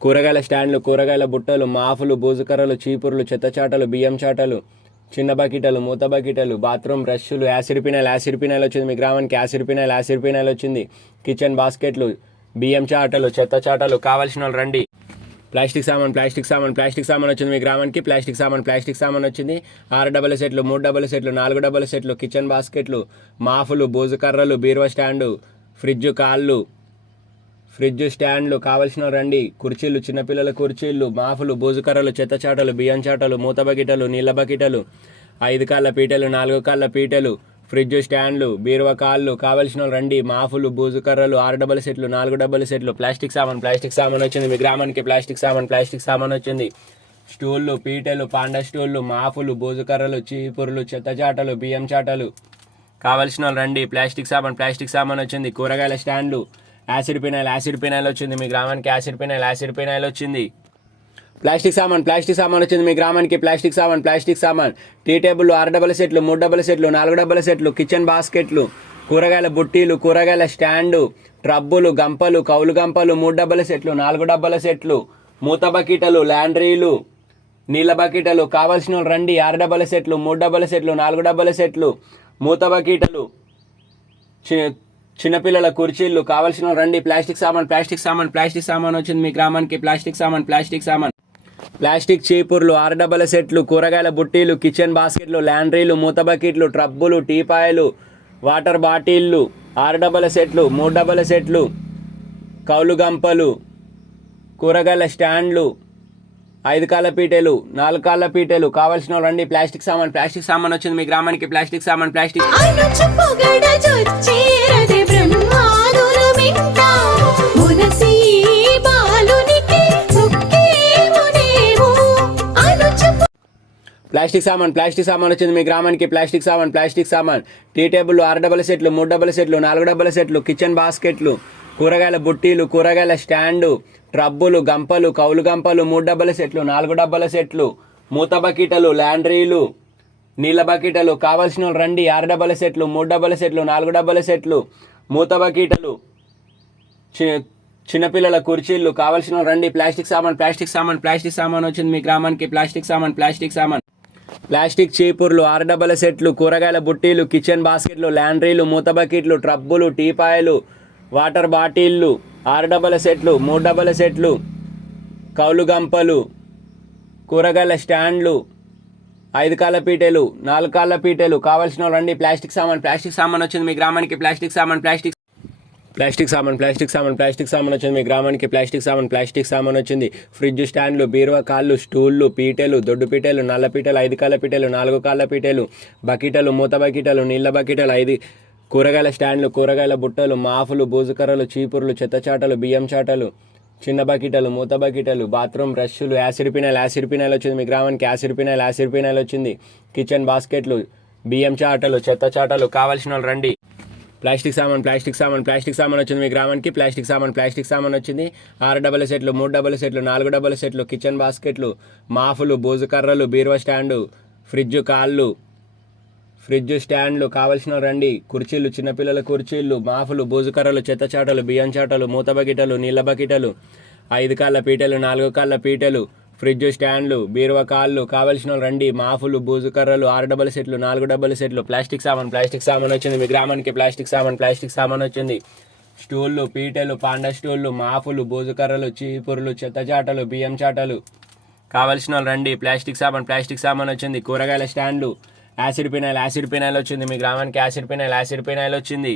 కూరగాయల స్టాండ్లు, కూరగాయల బుట్టలు, మాఫులు, బూజుకర్రలు, చీపుర్లు, చెత్తచాటలు, బియ్యం చాటలు, చిన్న బకెటలు, మూత బకెటలు, బాత్రూమ్ బ్రష్లు, యాసిడ్ పినాయిల్ వచ్చింది మీ గ్రామానికి యాసిడ్ పినాయిల్ వచ్చింది. కిచెన్ బాస్కెట్లు, బియ్యం చాటలు, చెత్త చాటలు, కావాల్సిన వాళ్ళు రండి. ప్లాస్టిక్ సామాన్ వచ్చింది మీ గ్రామానికి ప్లాస్టిక్ సామాన్ వచ్చింది. 6 డబల్ సెట్లు, 3 డబల్ సెట్లు, 4 డబల్ సెట్లు, కిచెన్ బాస్కెట్లు, మాఫులు, బూజు కర్రలు, బీరువా స్టాండు, ఫ్రిడ్జ్ స్టాండ్లు, కావలసిన రండి. కుర్చీలు, చిన్నపిల్లల కుర్చీలు, మాఫులు, బూజు కర్రలు, చెత్త చాటలు, బియ్యం చాటలు, మూత బకెటలు, నీళ్ళ బకెటలు, 5 కాళ్ళ పీటలు, 4 కాళ్ళ పీటలు, ఫ్రిడ్జ్ స్టాండ్లు, బీరువా కాళ్ళు, కావలసిన రండి. మాఫులు, బూజు కర్రలు, 6 డబల్ సెట్లు, 4 డబల్ సెట్లు, ప్లాస్టిక్ సామాన్ వచ్చింది మీ గ్రామానికి ప్లాస్టిక్ సామాన్ వచ్చింది. స్టూళ్ళు, పీటలు, పాండా స్టూళ్ళు, మాఫులు, బూజు కర్రలు, చీపుర్లు, చెత్త చాటలు, బియ్యం చాటలు, కావలసిన రండి. ప్లాస్టిక్ సామాన్ వచ్చింది. కూరగాయల స్టాండ్లు, యాసిడ్ పినాయిల్ వచ్చింది మీ గ్రామానికి యాసిడ్ పినాయిల్ వచ్చింది. ప్లాస్టిక్ సామాన్ వచ్చింది మీ గ్రామానికి ప్లాస్టిక్ సామాన్. టీ టేబుల్, 6 డబల్ సెట్లు, 3 డబల్ సెట్లు, 4 డబల్ సెట్లు, కిచెన్ బాస్కెట్లు, కూరగాయల బుట్టీలు, కూరగాయల స్టాండు, ట్రబ్బులు, గంపలు, కౌలు గంపలు, 3 డబల్ సెట్లు, 4 డబల్ సెట్లు, మూత బకెటలు, ల్యాండ్రీలు, నీళ్ళ బకెటలు, కావాల్సిన రండి. 6 డబల్ సెట్లు, 3 డబల్ సెట్లు, 4 డబల్ సెట్లు, మూత బకెటలు, చిన్నపిల్లల కుర్చీలు, కావాల్సిన రండి. ప్లాస్టిక్ సామాన్ వచ్చింది మీ గ్రామానికి ప్లాస్టిక్ సామాన్. ప్లాస్టిక్ చీపుర్లు, 6 డబల్ సెట్లు, కూరగాయల బుట్టీలు, కిచెన్ బాస్కెట్లు, ల్యాండ్రీలు, మూత బకెట్లు, ట్రబ్బులు, టీపాయలు, వాటర్ బాటిళ్ళు, 6 డబల్ సెట్లు, 3 డబల్ సెట్లు, కౌలు గంపలు, కూరగాయల స్టాండ్లు, 5 కాళ్ళ పీటలు, 4 కాళ్ళ పీటలు, కావాల్సిన రండి. ప్లాస్టిక్ సామాన్ వచ్చింది మీ గ్రామానికి ప్లాస్టిక్ ప్లాస్టిక్ సామాన్ వచ్చింది మీ గ్రామానికి ప్లాస్టిక్ సామాన్. టీ టేబుల్, 6 డబల్ సెట్లు, 3 డబల్ సెట్లు, 4 డబల్ సెట్లు, కిచెన్ బాస్కెట్లు, కూరగాయల బుట్టీలు, కూరగాయల స్టాండు, ట్రబ్బులు, గంపలు, కౌలు గంపలు, 3 డబల్ సెట్లు, 4 డబల్ సెట్లు, మూత బకెటలు, ల్యాండ్రీలు, నీళ్ళ బకెటలు, కావాల్సిన రండి. 6 డబల్ సెట్లు, 3 డబల్ సెట్లు, 4 డబల్ సెట్లు, మూత బకెటలు, చిన్నపిల్లల కుర్చీలు, కావాల్సిన రండి. ప్లాస్టిక్ సామాన్ వచ్చింది మీ గ్రామానికి ప్లాస్టిక్ సామాన్. ప్లాస్టిక్ చీపుర్లు, 6 డబల్ సెట్లు, కూరగాయల బుట్టీలు, కిచెన్ బాస్కెట్లు, ల్యాండ్రీలు, మూత బకెట్లు, ట్రబ్బులు, టీపాయలు, వాటర్ బాటిళ్ళు, 6 డబల్ సెట్లు, 3 డబల్ సెట్లు, కౌలు గంపలు, కూరగాయల స్టాండ్లు, 5 కాళ్ళ పీటలు, 4 కాళ్ళ పీటలు, కావాల్సిన రండి. ప్లాస్టిక్ సామాన్ వచ్చింది మీ గ్రామానికి ప్లాస్టిక్ సామాన్ వచ్చింది మీ గ్రామానికి ప్లాస్టిక్ సామాన్ వచ్చింది. ఫ్రిడ్జ్ స్టాండ్లు, బీరువా కాళ్ళు, స్టూళ్ళు, పీటెలు, దొడ్డు పీటెలు, నల్ల పీటలు, 5 కాళ్ళ పీటెలు, 4 కాళ్ళ పీటెలు, బకెటలు, మూత బకెటలు, నీళ్ళ బకెటలు, 5 కూరగాయల స్టాండ్లు, కూరగాయల బుట్టలు, మాఫులు, బూజుకర్రలు, చీపుర్లు, చెత్త చాటలు, బియ్యం చాటలు, చిన్న బకెటలు, మూత బకెటలు, బాత్రూమ్ బ్రష్లు, యాసిడ్ పినాయిల్ వచ్చింది మీ గ్రామానికి యాసిడ్ పినాయిల్ వచ్చింది. కిచెన్ బాస్కెట్లు, బియ్యం చాటలు, చెత్త చాటలు, కావాల్సిన వాళ్ళు రండి. ప్లాస్టిక్ సామాన్ వచ్చింది మీ గ్రామానికి ప్లాస్టిక్ సామాన్ వచ్చింది. 6 డబల్ సెట్లు, 3 డబల్ సెట్లు, 4 డబల్ సెట్లు, కిచెన్ బాస్కెట్లు, మాఫులు, బూజు కర్రలు, బీరువా స్టాండు, ఫ్రిడ్జ్ స్టాండ్లు, కావాల్సిన రండి. కుర్చీలు, చిన్నపిల్లల కుర్చీలు, మాఫులు, బూజు కర్రలు, చెత్త చాటలు, బియ్యం చాటలు, మూత బకెటలు, నీళ్ళ బకెటలు, 5 కాళ్ళ పీటలు, 4 కాళ్ళ పీటలు, ఫ్రిడ్జ్ స్టాండ్లు, బీరువా కాళ్ళు, కావాల్సిన రండి. మాఫులు, బూజు కర్రలు, 6 డబల్ సెట్లు, 4 డబల్ సెట్లు, ప్లాస్టిక్ సామాన్ వచ్చింది మీ గ్రామానికి ప్లాస్టిక్ సామాన్ వచ్చింది. స్టూళ్ళు, పీటలు, పాండా స్టూళ్ళు, మాఫులు, బూజు కర్రలు, చీపుర్లు, చెత్త చాటలు, బియ్యం చాటలు, కావాల్సిన రండి. ప్లాస్టిక్ సామాన్ వచ్చింది. కూరగాయల స్టాండ్లు, యాసిడ్ పినాయిల్ వచ్చింది మీ గ్రామానికి యాసిడ్ పినాయిల్ వచ్చింది.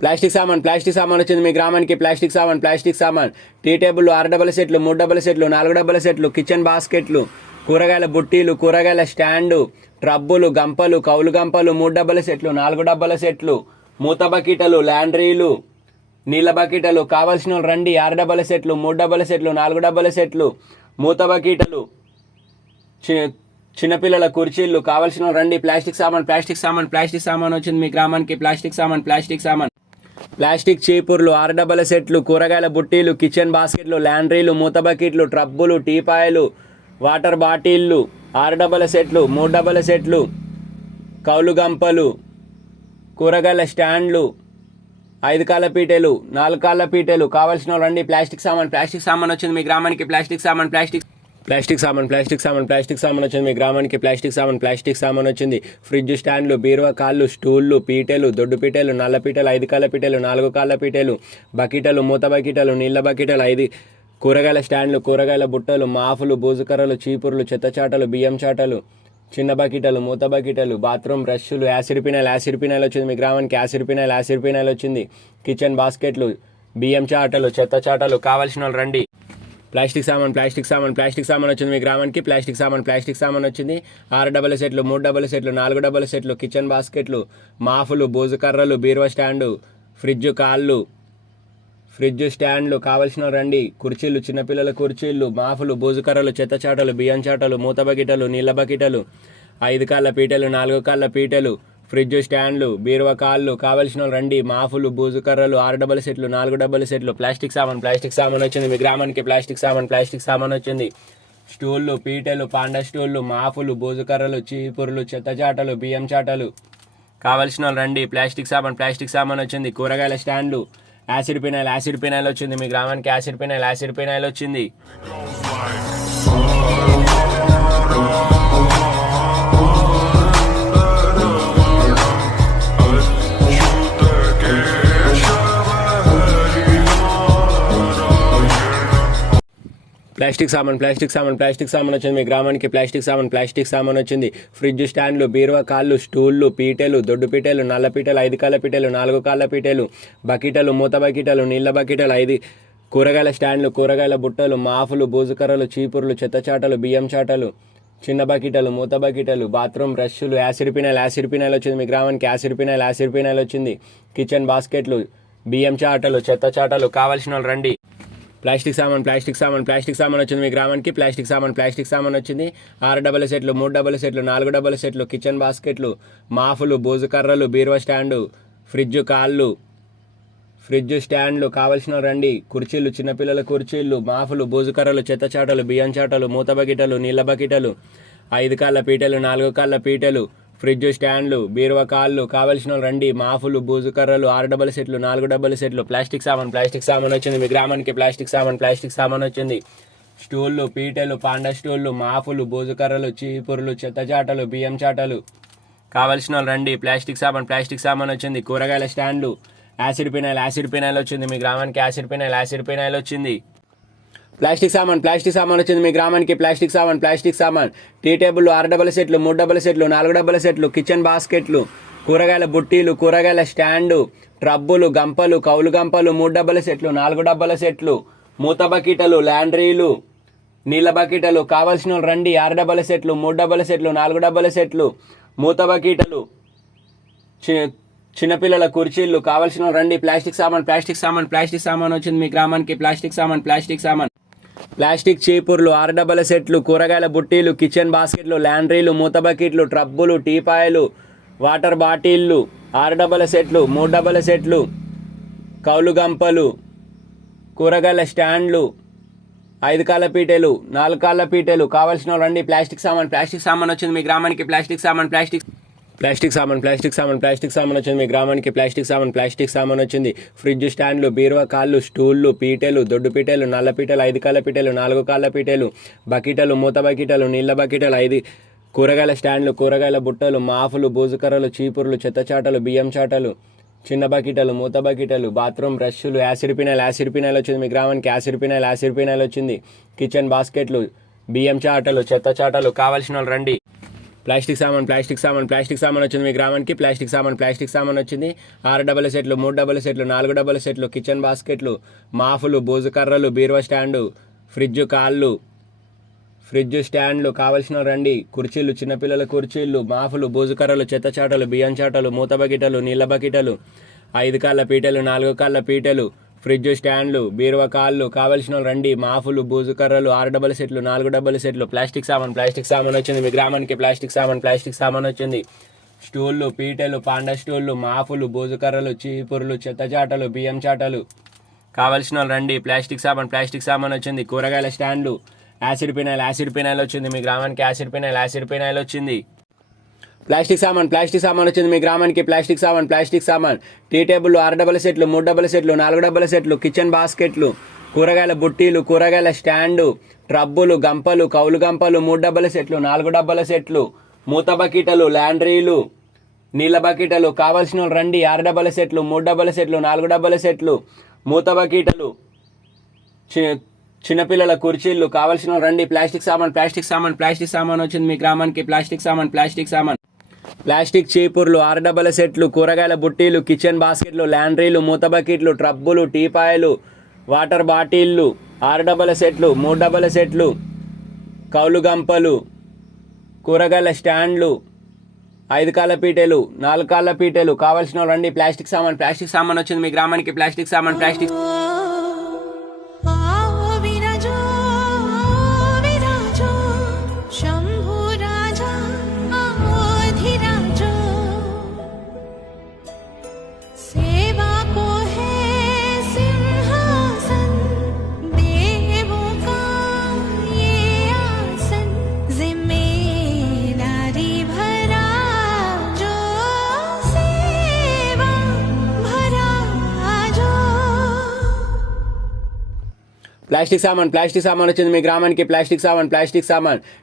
ప్లాస్టిక్ సామాన్ వచ్చింది మీ గ్రామానికి ప్లాస్టిక్ సామాన్. టీ టేబుల్, 6 డబల్ సెట్లు, 3 డబల్ సెట్లు, 4 డబల్ సెట్లు, కిచెన్ బాస్కెట్లు, కూరగాయల బుట్టీలు, కూరగాయల స్టాండు, ట్రబ్బులు, గంపలు, కౌలు గంపలు, 3 డబల్ సెట్లు, 4 డబల్ సెట్లు, మూత బకెటలు, ల్యాండ్రీలు, నీళ్ళ బకెటలు, కావాల్సిన రండి. 6 డబల్ సెట్లు, 3 డబల్ సెట్లు, 4 డబల్ సెట్లు, మూత బకెటలు, చిన్నపిల్లల కుర్చీలు, కావాల్సిన రండి. ప్లాస్టిక్ సామాన్ వచ్చింది మీ గ్రామానికి ప్లాస్టిక్ సామాన్. ప్లాస్టిక్ చీపుర్లు, 6 డబల్ సెట్లు, కూరగాయల బుట్టీలు, కిచెన్ బాస్కెట్లు, ల్యాండ్రీలు, మూత బకెట్లు, ట్రబ్బులు, టీపాయలు, వాటర్ బాటిళ్ళు 6 డబ్బాల సెట్లు 3 డబ్బాల సెట్లు, కౌలు గంపలు, కూరగాయల స్టాండ్లు, 5 కాళ్ళ పీటెలు, 4 కాళ్ళ పీటెలు కావాల్సిన వాళ్ళు రండి. ప్లాస్టిక్ సామాన్ వచ్చింది మీ గ్రామానికి. ప్లాస్టిక్ సామాన్ వచ్చింది మీ గ్రామానికి. ప్లాస్టిక్ సామాన్ వచ్చింది. ఫ్రిడ్జ్ స్టాండ్లు, బీరువా కాళ్ళు, స్టూళ్ళు, పీటెలు, దొడ్డు పీటెలు, నల్ల పీటెలు, 5 కాళ్ళ పీటెలు, 4 కాళ్ళ పీటెలు, బకెటలు, మూత బకెటలు, నీళ్ళ బకెటలు, 5 కూరగాయల స్టాండ్లు, కూరగాయల బుట్టలు, మాఫులు, బూజుకర్రలు, చీపుర్లు, చెత్త చాటలు, బియ్యం చాటలు, చిన్న బకెటలు, మూత బకెటలు, బాత్రూమ్ బ్రష్లు, యాసిడ్ పినాయిల్ వచ్చింది మీ గ్రామానికి. యాసిడ్ పినాయిల్ వచ్చింది. కిచెన్ బాస్కెట్లు, బియ్యం చాటలు, చెత్త చాటలు కావాల్సిన వాళ్ళు రండి. ప్లాస్టిక్ సామాన్ వచ్చింది మీ గ్రామానికి. ప్లాస్టిక్ సామాన్ వచ్చింది. 6 డబ్బాల సెట్లు, 3 డబ్బాల సెట్లు, 4 డబ్బాల సెట్లు, కిచెన్ బాస్కెట్లు, మాఫులు, బూజు కర్రలు, బీరువా స్టాండు, ఫ్రిడ్జ్ స్టాండ్లు కావాల్సిన రండి. కుర్చీలు, చిన్నపిల్లల కుర్చీలు, మాఫులు, బూజు కర్రలు, చెత్త చాటలు, బియ్యం చాటలు, మూత బకెటలు, నీళ్ళ బకెటలు, 5 కాళ్ళ పీటలు, 4 కాళ్ళ పీటలు, ఫ్రిడ్జ్ స్టాండ్లు, బీరువా కాళ్ళు కావాల్సిన రండి. మాఫులు, బూజు కర్రలు, 6 డబ్బాల సెట్లు, 4 డబ్బాల సెట్లు. ప్లాస్టిక్ సామాన్ వచ్చింది మీ గ్రామానికి. ప్లాస్టిక్ సామాన్ వచ్చింది. స్టూళ్ళు, పీటలు, పాండా స్టూళ్ళు, మాఫులు, బూజు కర్రలు, చీపుర్లు, చెత్త చాటలు, బియ్యం చాటలు కావాల్సిన రండి. ప్లాస్టిక్ సామాన్ వచ్చింది. కూరగాయల స్టాండ్లు, యాసిడ్ పినాయిల్ వచ్చింది మీ గ్రామానికి. యాసిడ్ పినాయిల్ వచ్చింది. ప్లాస్టిక్ సామాన్ వచ్చింది మీ గ్రామానికి. ప్లాస్టిక్ సామాన్ వచ్చింది. ఫ్రిడ్జ్ స్టాండ్లు, బీరువా కాళ్ళు, స్టూళ్ళు, పీటెలు, దొడ్డు పీటెలు, నల్ల పీటెలు, 5 కాళ్ళ పీటెలు, 4 కాళ్ళ పీటెలు, బకెటలు, మూత బకెటలు, నీళ్ళ బకెటలు, 5 కూరగాయల స్టాండ్లు, కూరగాయల బుట్టలు, మాఫులు, బూజుకర్రలు, చీపుర్లు, చెత్త చాటలు, బియ్యం చాటలు, చిన్న బకెటలు, మూత బకెటలు, బాత్రూమ్ బ్రష్లు, యాసిడ్ పినాయిల్ వచ్చింది మీ గ్రామానికి. యాసిడ్ పినాయిల్ వచ్చింది. కిచెన్ బాస్కెట్లు, బియ్యం చాటలు, చెత్త చాటలు కావాల్సిన వాళ్ళు రండి. ప్లాస్టిక్ సామాన్ వచ్చింది మీ గ్రామానికి. ప్లాస్టిక్ సామాన్ వచ్చింది. 6 డబ్బాల సెట్లు, 3 డబ్బాల సెట్లు, 4 డబ్బాల సెట్లు, కిచెన్ బాస్కెట్లు, మాఫులు, బూజు కర్రలు, బీరువా స్టాండు, ఫ్రిడ్జ్ స్టాండ్లు కావాల్సిన రండి. కుర్చీలు, చిన్నపిల్లల కుర్చీలు, మాఫులు, బూజు కర్రలు, చెత్త చాటలు, బియ్యం చాటలు, మూత బకెటలు, నీళ్ళ బకెటలు, 5 కాళ్ళ పీటలు, 4 కాళ్ళ పీటలు, ఫ్రిడ్జ్ స్టాండ్లు, బీరువా కాళ్ళు కావాల్సిన రండి. మాఫులు, బూజు కర్రలు, 6 డబ్బాల సెట్లు, 4 డబ్బాల సెట్లు. ప్లాస్టిక్ సామాన్ వచ్చింది మీ గ్రామానికి. ప్లాస్టిక్ సామాన్ వచ్చింది. స్టూళ్ళు, పీటలు, పాండా స్టూళ్ళు, మాఫులు, బూజు కర్రలు, చీపుర్లు, చెత్త చాటలు, బియ్యం చాటలు కావాల్సిన రండి. ప్లాస్టిక్ సామాన్ వచ్చింది. కూరగాయల స్టాండ్లు, యాసిడ్ పినాయిల్ వచ్చింది మీ గ్రామానికి. యాసిడ్ పినాయిల్ వచ్చింది. ప్లాస్టిక్ సామాన్ వచ్చింది మీ గ్రామానికి. ప్లాస్టిక్ సామాన్ టీ టేబుల్, 6 డబ్బాల సెట్లు, 3 డబ్బాల సెట్లు, 4 డబ్బాల సెట్లు, కిచెన్ బాస్కెట్లు, కూరగాయల బుట్టీలు, కూరగాయల స్టాండు, ట్రబ్బులు, గంపలు, కౌలు గంపలు, 3 డబ్బాల సెట్లు, 4 డబ్బాల సెట్లు, మూత బకెటలు, ల్యాండ్రీలు, నీళ్ళ బకెటలు కావాల్సిన రండి. 6 డబ్బాల సెట్లు, 3 డబ్బాల సెట్లు, 4 డబ్బాల సెట్లు, మూత బకెటలు, చిన్నపిల్లల కుర్చీలు కావాల్సిన రండి. ప్లాస్టిక్ సామాన్ వచ్చింది మీ గ్రామానికి. ప్లాస్టిక్ సామాన్ ప్లాస్టిక్ చీపుర్లు, 6 డబ్బాల సెట్లు, కూరగాయల బుట్టీలు, కిచెన్ బాస్కెట్లు, ల్యాండ్రీలు, మూత బకెట్లు, ట్రబ్బులు, టీపాయలు, వాటర్ బాటిళ్ళు, 6 డబ్బాల సెట్లు, 3 డబ్బాల సెట్లు, కౌలు గంపలు, కూరగాయల స్టాండ్లు, 5 కాళ్ళ పీటెలు, 4 కాళ్ళ పీటెలు కావాల్సిన రండి. ప్లాస్టిక్ సామాన్ వచ్చింది మీ గ్రామానికి. ప్లాస్టిక్ సామాన్ వచ్చింది మీ గ్రామానికి. ప్లాస్టిక్ సామాన్ వచ్చింది. ఫ్రిడ్జ్ స్టాండ్లు, బీరువా కాళ్ళు, స్టూళ్ళు, పీటెలు, దొడ్డు పీటెలు, నల్ల పీటెలు, 5 కాళ్ళ పీటెలు, 4 కాళ్ళ పీటెలు, బకెటలు, మూత బకెటలు, నీళ్ళ బకెటలు, 5 కూరగాయల స్టాండ్లు, కూరగాయల బుట్టలు, మాఫులు, బూజు కర్రలు, చీపుర్లు, చెత్త చాటలు, బియ్యం చాటలు, చిన్న బకెటలు, మూత బకెటలు, బాత్రూమ్ బ్రష్లు, యాసిడ్ పినాయిల్ వచ్చింది మీ గ్రామానికి. యాసిడ్ పినాయిల్ వచ్చింది. కిచెన్ బాస్కెట్లు, బియ్యం చాటలు, చెత్త చాటలు కావాల్సిన వాళ్ళు రండి. ప్లాస్టిక్ సామాన్ వచ్చింది మీ గ్రామానికి. ప్లాస్టిక్ సామాన్ వచ్చింది. 6 డబ్బాల సెట్లు, 3 డబ్బాల సెట్లు, 4 డబ్బాల సెట్లు, కిచెన్ బాస్కెట్లు, మాఫులు, బూజు కర్రలు, బీరువా స్టాండు, ఫ్రిడ్జ్ స్టాండ్లు కావాల్సిన రండి. కుర్చీలు, చిన్నపిల్లల కుర్చీలు, మాఫులు, బూజు కర్రలు, చెత్త చాటలు, బియ్యం చాటలు, మూత బకెటలు, నీళ్ళ బకెటలు, 5 కాళ్ళ పీటలు, 4 కాళ్ళ పీటలు, ఫ్రిడ్జ్ స్టాండ్లు, బీరువా కాళ్ళు కావాల్సిన రండి. మాఫులు, బూజు కర్రలు, 6 డబ్బాల సెట్లు, 4 డబ్బాల సెట్లు. ప్లాస్టిక్ సామాన్ వచ్చింది మీ గ్రామానికి. ప్లాస్టిక్ సామాన్ వచ్చింది. స్టూళ్ళు, పీటలు, పాండా స్టూళ్ళు, మాఫులు, బూజు కర్రలు, చీపుర్లు, చెత్త చాటలు, బియ్యం చాటలు కావాల్సిన రండి. ప్లాస్టిక్ సామాన్ వచ్చింది. కూరగాయల స్టాండ్లు, యాసిడ్ ఫినాయిల్ వచ్చింది మీ గ్రామానికి యాసిడ్ ఫినాయిల్ వచ్చింది. ప్లాస్టిక్ సామాన్ వచ్చింది మీ గ్రామానికి ప్లాస్టిక్ సామాన్. టీ టేబుల్ 6 డబ్బల సెట్లు, 3 డబ్బల సెట్లు, 4 డబ్బల సెట్లు, కిచెన్ బాస్కెట్లు, కూరగాయల బుట్టీలు, కూరగాయల స్టాండు, ట్రబ్బులు, గంపలు, కౌలు గంపలు, 3 డబ్బల సెట్లు, 4 డబ్బల సెట్లు, మూత బకెటలు, ల్యాండ్రీలు, నీళ్ళ బకెటలు. కావాల్సిన వాళ్ళు రండి. 6 డబ్బల సెట్లు, 3 డబ్బల సెట్లు, 4 డబ్బల సెట్లు, మూత బకెటలు, చిన్నపిల్లల కుర్చీలు. కావాల్సిన వాళ్ళు రండి. ప్లాస్టిక్ సామాన్ వచ్చింది మీ గ్రామానికి ప్లాస్టిక్ సామాన్. ప్లాస్టిక్ చీపుర్లు 6 డబ్బల సెట్లు, కూరగాయల బుట్టీలు, కిచెన్ బాస్కెట్లు, ల్యాండ్రీలు, మూత బకెట్లు, ట్రబ్బులు, టీపాయలు, వాటర్ బాటిళ్ళు 6 డబ్బల సెట్లు, 3 డబ్బల సెట్లు, కౌలు గంపలు, కూరగాయల స్టాండ్లు, 5 కాళ్ళ పీటెలు, 4 కాళ్ళ పీటెలు. కావాల్సిన వాళ్ళు రండి. ప్లాస్టిక్ సామాన్ వచ్చింది మీ గ్రామానికి ప్లాస్టిక్ సామాన్. ప్లాస్టిక్ సామాన్ వచ్చింది మీ గ్రామానికి ప్లాస్టిక్ సామాన్.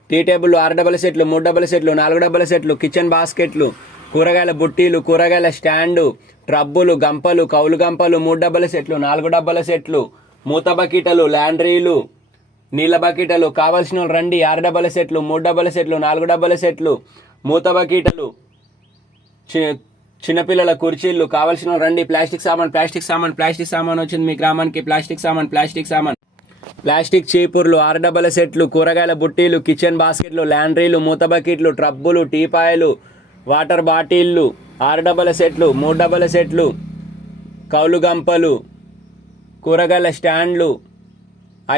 టీ టేబుల్ 6 డబ్బల సెట్లు, 3 డబ్బల సెట్లు, 4 డబ్బల సెట్లు, కిచెన్ బాస్కెట్లు, కూరగాయల బుట్టీలు, కూరగాయల స్టాండు, ట్రబ్బులు, గంపలు, కౌలు గంపలు, 3 డబ్బల సెట్లు, 4 డబ్బల సెట్లు, మూత బకెటలు, ల్యాండ్రీలు, నీళ్ళ బకెటలు. కావాల్సిన వాళ్ళు రండి. 6 డబ్బల సెట్లు, 3 డబ్బల సెట్లు, 4 డబ్బల సెట్లు, మూత బకెటలు, చిన్నపిల్లల కుర్చీలు. కావాల్సిన వాళ్ళు రండి. ప్లాస్టిక్ సామాన్ వచ్చింది మీ గ్రామానికి ప్లాస్టిక్ సామాన్. ప్లాస్టిక్ చీపుర్లు 6 డబ్బల సెట్లు, కూరగాయల బుట్టీలు, కిచెన్ బాస్కెట్లు, ల్యాండ్రీలు, మూత బకెట్లు, ట్రబ్బులు, టీపాయలు, వాటర్ బాటిళ్ళు 6 డబ్బల సెట్లు, 3 డబ్బల సెట్లు, కౌలు గంపలు, కూరగాయల స్టాండ్లు,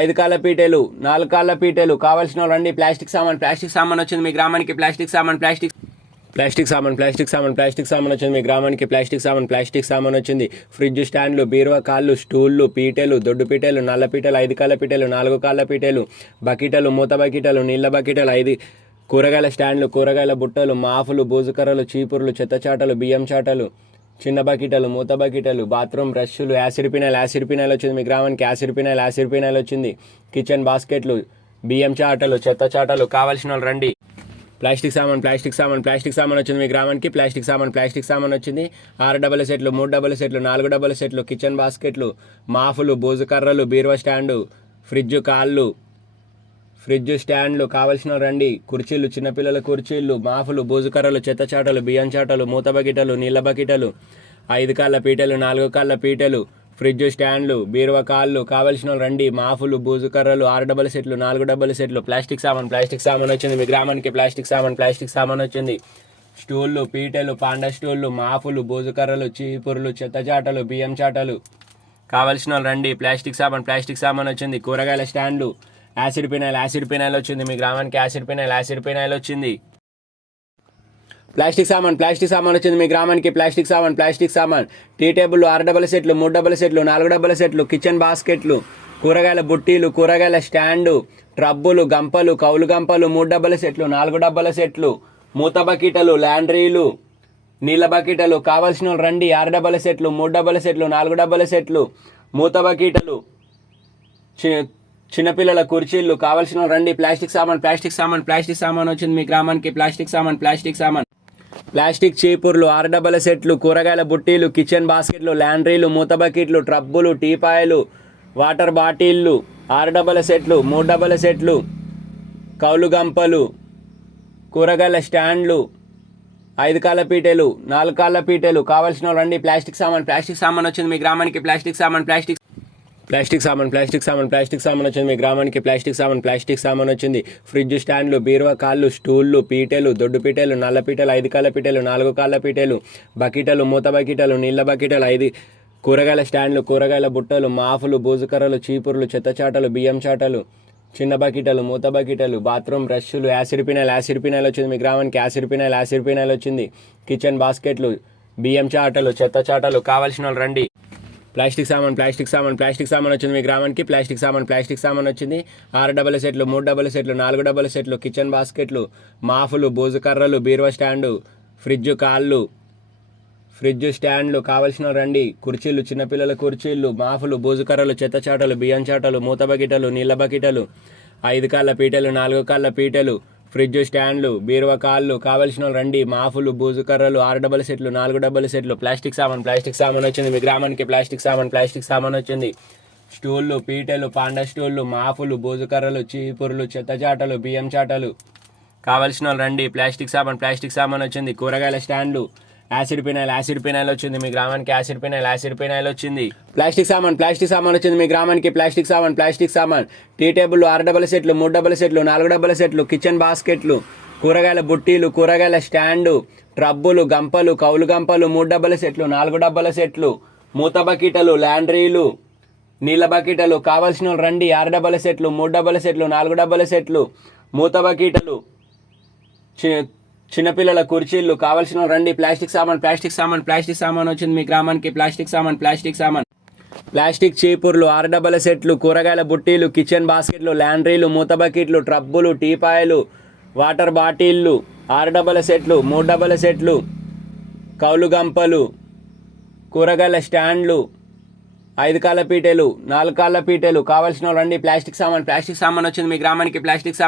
5 కాళ్ళ పీటెలు, 4 కాళ్ళ పీటెలు. కావాల్సిన వాళ్ళు రండి. ప్లాస్టిక్ సామాన్ వచ్చింది మీ గ్రామానికి ప్లాస్టిక్ సామాన్ వచ్చింది మీ గ్రామానికి ప్లాస్టిక్ సామాన్ వచ్చింది. ఫ్రిడ్జ్ స్టాండ్లు, బీరువా కాళ్ళు, స్టూళ్ళు, పీటెలు, దొడ్డు పీటెలు, నల్ల పీటెలు, 5 కాళ్ళ పీటెలు, 4 కాళ్ళ పీటెలు, బకెటలు, మూత బకెటలు, నీళ్ళ బకెటలు, 5 కూరగాయల స్టాండ్లు, కూరగాయల బుట్టలు, మాఫులు, బూజుకర్రలు, చీపుర్లు, చెత్తచాటలు, బియ్యం చాటలు, చిన్న బకెటలు, మూత బకెటలు, బాత్రూమ్ బ్రష్లు, యాసిడ్ ఫినాయిల్ వచ్చింది మీ గ్రామానికి యాసిడ్ ఫినాయిల్ వచ్చింది. కిచెన్ బాస్కెట్లు, బియ్యం చాటలు, చెత్త చాటలు. కావాల్సిన వాళ్ళు రండి. ప్లాస్టిక్ సామాన్ వచ్చింది మీ గ్రామానికి ప్లాస్టిక్ సామాన్ వచ్చింది. 6 డబ్బల సెట్లు, 3 డబ్బల సెట్లు, 4 డబ్బల సెట్లు, కిచెన్ బాస్కెట్లు, మాఫులు, బూజుకర్రలు, బీరువా స్టాండు, ఫ్రిడ్జ్ స్టాండ్లు. కావాల్సిన రండి. కుర్చీలు, చిన్నపిల్లల కుర్చీలు, మాఫులు, బూజుకర్రలు, చెత్త చాటలు, బియ్యం చాటలు, మూత బకెటలు, నీళ్ళ బకెటలు, 5 కాళ్ళ పీటెలు, 4 కాళ్ళ పీటెలు, ఫ్రిడ్జ్ స్టాండ్లు, బీరువా కాళ్ళు. కావాల్సిన రండి. మాఫులు, బూజుకర్రలు 6 డబ్బల సెట్లు, 4 డబ్బల సెట్లు. ప్లాస్టిక్ సామాన్ వచ్చింది మీ గ్రామానికి ప్లాస్టిక్ సామాన్ వచ్చింది. స్టూళ్ళు, పీటెలు, పాండా స్టూళ్ళు, మాఫులు, బూజుకర్రలు, చీపుర్లు, చెత్త చాటలు, బియ్యం చాటలు. కావాల్సిన రండి. ప్లాస్టిక్ సామాన్ వచ్చింది. కూరగాయల స్టాండ్లు, యాసిడ్ ఫినాయిల్ వచ్చింది మీ గ్రామానికి యాసిడ్ ఫినాయిల్ వచ్చింది. ప్లాస్టిక్ సామాన్ వచ్చింది మీ గ్రామానికి ప్లాస్టిక్ సామాన్. టీ టేబుల్ 6 డబ్బల సెట్లు, 3 డబ్బల సెట్లు, 4 డబ్బల సెట్లు, కిచెన్ బాస్కెట్లు, కూరగాయల బుట్టీలు, కూరగాయల స్టాండు, ట్రబ్బులు, గంపలు, కౌలు గంపలు, 3 డబ్బల సెట్లు, 4 డబ్బల సెట్లు, మూత బకెటలు, ల్యాండ్రీలు, నీళ్ళ బకెటలు. కావాల్సిన వాళ్ళు రండి. 6 డబ్బల సెట్లు, 3 డబ్బల సెట్లు, 4 డబ్బల సెట్లు, మూత బకెటలు, చిన్నపిల్లల కుర్చీలు. కావాల్సిన వాళ్ళు రండి. ప్లాస్టిక్ సామాన్ వచ్చింది మీ గ్రామానికి ప్లాస్టిక్ సామాన్. ప్లాస్టిక్ చీపుర్లు 6 డబ్బల సెట్లు, కూరగాయల బుట్టీలు, కిచెన్ బాస్కెట్లు, ల్యాండ్రీలు, మూత బకెట్లు, ట్రబ్బులు, టీపాయలు, వాటర్ బాటిళ్ళు 6 డబ్బల సెట్లు, 3 డబ్బల సెట్లు, కౌలు గంపలు, కూరగాయల స్టాండ్లు, 5 కాళ్ళ పీటెలు, 4 కాళ్ళ పీటెలు. కావాల్సిన వాళ్ళు రండి. ప్లాస్టిక్ సామాన్ వచ్చింది మీ గ్రామానికి ప్లాస్టిక్ సామాన్ వచ్చింది మీ గ్రామానికి ప్లాస్టిక్ సామాన్ వచ్చింది. ఫ్రిడ్జ్ స్టాండ్లు, బీరువా కాళ్ళు, స్టూళ్ళు, పీటెలు, దొడ్డు పీటెలు, నల్ల పీటెలు, 5 కాళ్ళ పీటెలు, 4 కాళ్ళ పీటెలు, బకెటలు, మూత బకెటలు, నీళ్ళ బకెటలు, 5 కూరగాయల స్టాండ్లు, కూరగాయల బుట్టలు, మాఫులు, బూజుకర్రలు, చీపుర్లు, చెత్త చాటలు, బియ్యం చాటలు, చిన్న బకెటలు, మూత బకెటలు, బాత్రూమ్ బ్రష్లు, యాసిడ్ ఫినాయిల్ వచ్చింది మీ గ్రామానికి యాసిడ్ ఫినాయిల్ వచ్చింది. కిచెన్ బాస్కెట్లు, బియ్యం చాటలు, చెత్త చాటలు. కావాల్సిన వాళ్ళు రండి. ప్లాస్టిక్ సామాన్ వచ్చింది మీ గ్రామానికి. ప్లాస్టిక్ సామాన్ వచ్చింది. 6 డబల్ సెట్లు, 3 డబల్ సెట్లు, 4 డబల్ సెట్లు, కిచెన్ బాస్కెట్లు, మాఫులు, బోజు కర్రలు, బీరువా స్టాండు, ఫ్రిడ్జ్ స్టాండ్లు కావలసిన రండి. కుర్చీలు, చిన్నపిల్లల కుర్చీలు, మాఫులు, బోజు కర్రలు, చెత్త చాటలు, బియ్యం చాటలు, మూత బకెటలు, నీళ్ళ బకెటలు, 5 కాళ్ళ పీటలు, 4 కాళ్ళ పీటలు, ఫ్రిడ్జ్ స్టాండ్లు, బీరువా కాళ్ళు కావలసిన రండి. మాఫులు, బూజు కర్రలు, 6 డబల్ సెట్లు, 4 డబల్ సెట్లు, ప్లాస్టిక్ సామాన్ వచ్చింది మీ గ్రామానికి. ప్లాస్టిక్ సామాన్ వచ్చింది. స్టూళ్ళు, పీటలు, పాండ స్టూళ్ళు, మాఫులు, బూజు కర్రలు, చీపురులు, చెత్త చాటలు, బియ్యం చాటలు కావలసిన రండి. ప్లాస్టిక్ సామాన్ వచ్చింది. కూరగాయల స్టాండ్లు, యాసిడ్ పినాయిల్ వచ్చింది మీ గ్రామానికి. యాసిడ్ పినాయిల్ వచ్చింది. ప్లాస్టిక్ సామాన్ వచ్చింది మీ గ్రామానికి. ప్లాస్టిక్ సామాన్ టీ టేబుల్, 6 డబల్ సెట్లు, 3 డబల్ సెట్లు, 4 డబల్ సెట్లు, కిచెన్ బాస్కెట్లు, కూరగాయల బుట్టీలు, కూరగాయల స్టాండు, ట్రబ్బులు, గంపలు, కౌలు గంపలు, 3 డబల్ సెట్లు, 4 డబల్ సెట్లు, మూత బకెటలు, ల్యాండ్రీలు, నీళ్ళ బకెటలు కావలసిన రండి. 6 డబల్ సెట్లు, 3 డబల్ సెట్లు, 4 డబల్ సెట్లు, మూత బకెటలు, చిన్నపిల్లల కుర్చీలు కావలసిన రండి. ప్లాస్టిక్ సామాన్ వచ్చింది మీ గ్రామానికి. ప్లాస్టిక్ సామాన్ ప్లాస్టిక్ చీపుర్లు, 6 డబల్ సెట్లు, కూరగాయల బుట్టీలు, కిచెన్ బాస్కెట్లు, ల్యాండ్రీలు, మూత బకెట్లు, ట్రబ్బులు, టీపాయలు, వాటర్ బాటిళ్ళు, 6 డబల్ సెట్లు, 3 డబల్ సెట్లు, కౌలు గంపలు, కూరగాయల స్టాండ్లు, 5 కాళ్ళ పీటలు, 4 కాళ్ళ పీటలు కావలసిన రండి. ప్లాస్టిక్ సామాన్ వచ్చింది మీ గ్రామానికి. ప్లాస్టిక్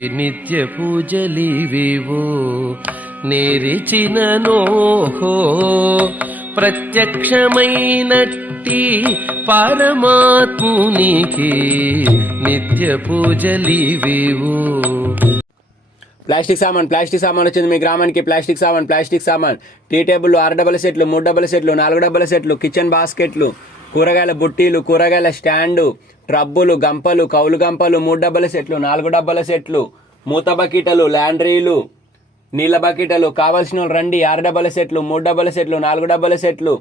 నిత్య పూజలివివో నేరిచిన నోహో ప్రత్యక్షమైనట్టి పరమాత్మునికి నిత్య పూజలివివో. ప్లాస్టిక్ సామాన్ వచ్చింది మీ గ్రామానికి. ప్లాస్టిక్ సామాన్ టీ టేబుల్, 6 డబల్ సెట్లు, 3 డబల్ సెట్లు, 4 డబల్ సెట్లు, కిచెన్ బాస్కెట్లు, కూరగాయల బుట్టీలు, కూరగాయల స్టాండు, ట్రబ్బులు, గంపలు, కౌలు గంపలు, 3 డబల్ సెట్లు, 4 డబల్ సెట్లు, మూత బకెటలు, ల్యాండ్రీలు, నీళ్ళ బకెటలు కావలసిన రండి. 6 డబల్ సెట్లు, 3 డబల్ సెట్లు, 4 డబల్ సెట్లు,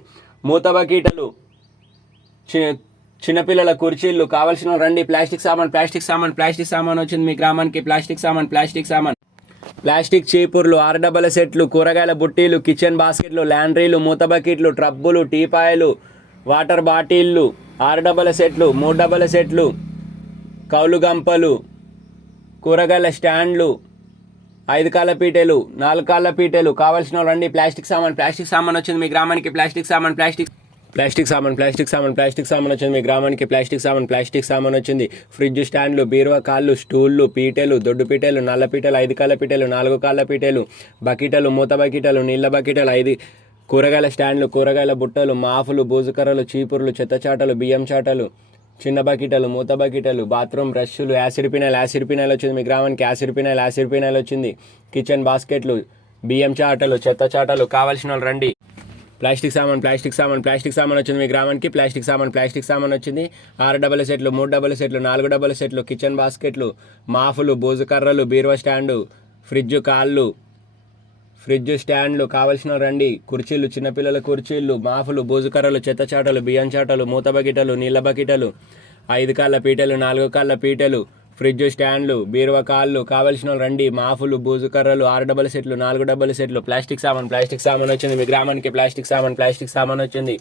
మూత బకెటలు, చిన్నపిల్లల కుర్చీలు కావలసిన రండి. ప్లాస్టిక్ సామాన్ వచ్చింది మీ గ్రామానికి. ప్లాస్టిక్ సామాన్ ప్లాస్టిక్ చీపుర్లు, 6 డబల్ సెట్లు, కూరగాయల బుట్టీలు, కిచెన్ బాస్కెట్లు, ల్యాండ్రీలు, మూత బకెట్లు, ట్రబ్బులు, టీపాయలు, వాటర్ బాటిళ్ళు, 6 డబల్ సెట్లు, 3 డబల్ సెట్లు, కౌలు గంపలు, కూరగాయల స్టాండ్లు, 5 కాళ్ళ పీటలు, 4 కాళ్ళ పీటలు కావలసిన రండి. ప్లాస్టిక్ సామాన్ వచ్చింది మీ గ్రామానికి. ప్లాస్టిక్ సామాన్ వచ్చింది మీ గ్రామానికి. ప్లాస్టిక్ సామాన్ వచ్చింది. ఫ్రిడ్జ్ స్టాండ్లు, బీరువా కాళ్ళు, స్టూళ్ళు, పీటలు, దొడ్డు పీటలు, నల్ల పీటలు, 5 కాళ్ళ పీటలు, 4 కాళ్ళ పీటలు, బకెటలు, మూత బకెటలు, నీళ్ళ బకెటలు, 5 కూరగాయల స్టాండ్లు, కూరగాయల బుట్టలు, మాఫులు, బూజుకర్రలు, చీపుర్లు, చెత్త చాటలు, బియ్యం చాటలు, చిన్న బకెటలు, మూత బకెటలు, బాత్రూమ్ బ్రష్లు, యాసిడ్ పినాయిల్ వచ్చింది మీ గ్రామానికి. యాసిడ్ పినాయిల్ వచ్చింది. కిచెన్ బాస్కెట్లు, బియ్యం చాటలు, చెత్త చాటలు కావలసిన రండి. ప్లాస్టిక్ సామాన్ వచ్చింది మీ గ్రామానికి. ప్లాస్టిక్ సామాన్ వచ్చింది. 6 డబల్ సెట్లు, 3 డబల్ సెట్లు, 4 డబల్ సెట్లు, కిచెన్ బాస్కెట్లు, మాఫులు, బోజు కర్రలు, బీరువా స్టాండు, ఫ్రిడ్జ్ స్టాండ్లు కావలసిన రండి. కుర్చీలు, చిన్నపిల్లల కుర్చీలు, మాఫులు, బోజు కర్రలు, చెత్త చాటలు, బియ్యం చాటలు, మూత బకెటలు, నీళ్ళ బకెటలు, 5 కాళ్ళ పీటలు, 4 కాళ్ళ పీటలు, ఫ్రిడ్జ్ స్టాండ్లు, బీరువా కాళ్ళు కావలసిన రండి. మాఫులు, బూజు కర్రలు, 6 డబల్ సెట్లు, 4 డబల్ సెట్లు, ప్లాస్టిక్ సామాన్ వచ్చింది మీ గ్రామానికి. ప్లాస్టిక్ సామాన్ వచ్చింది.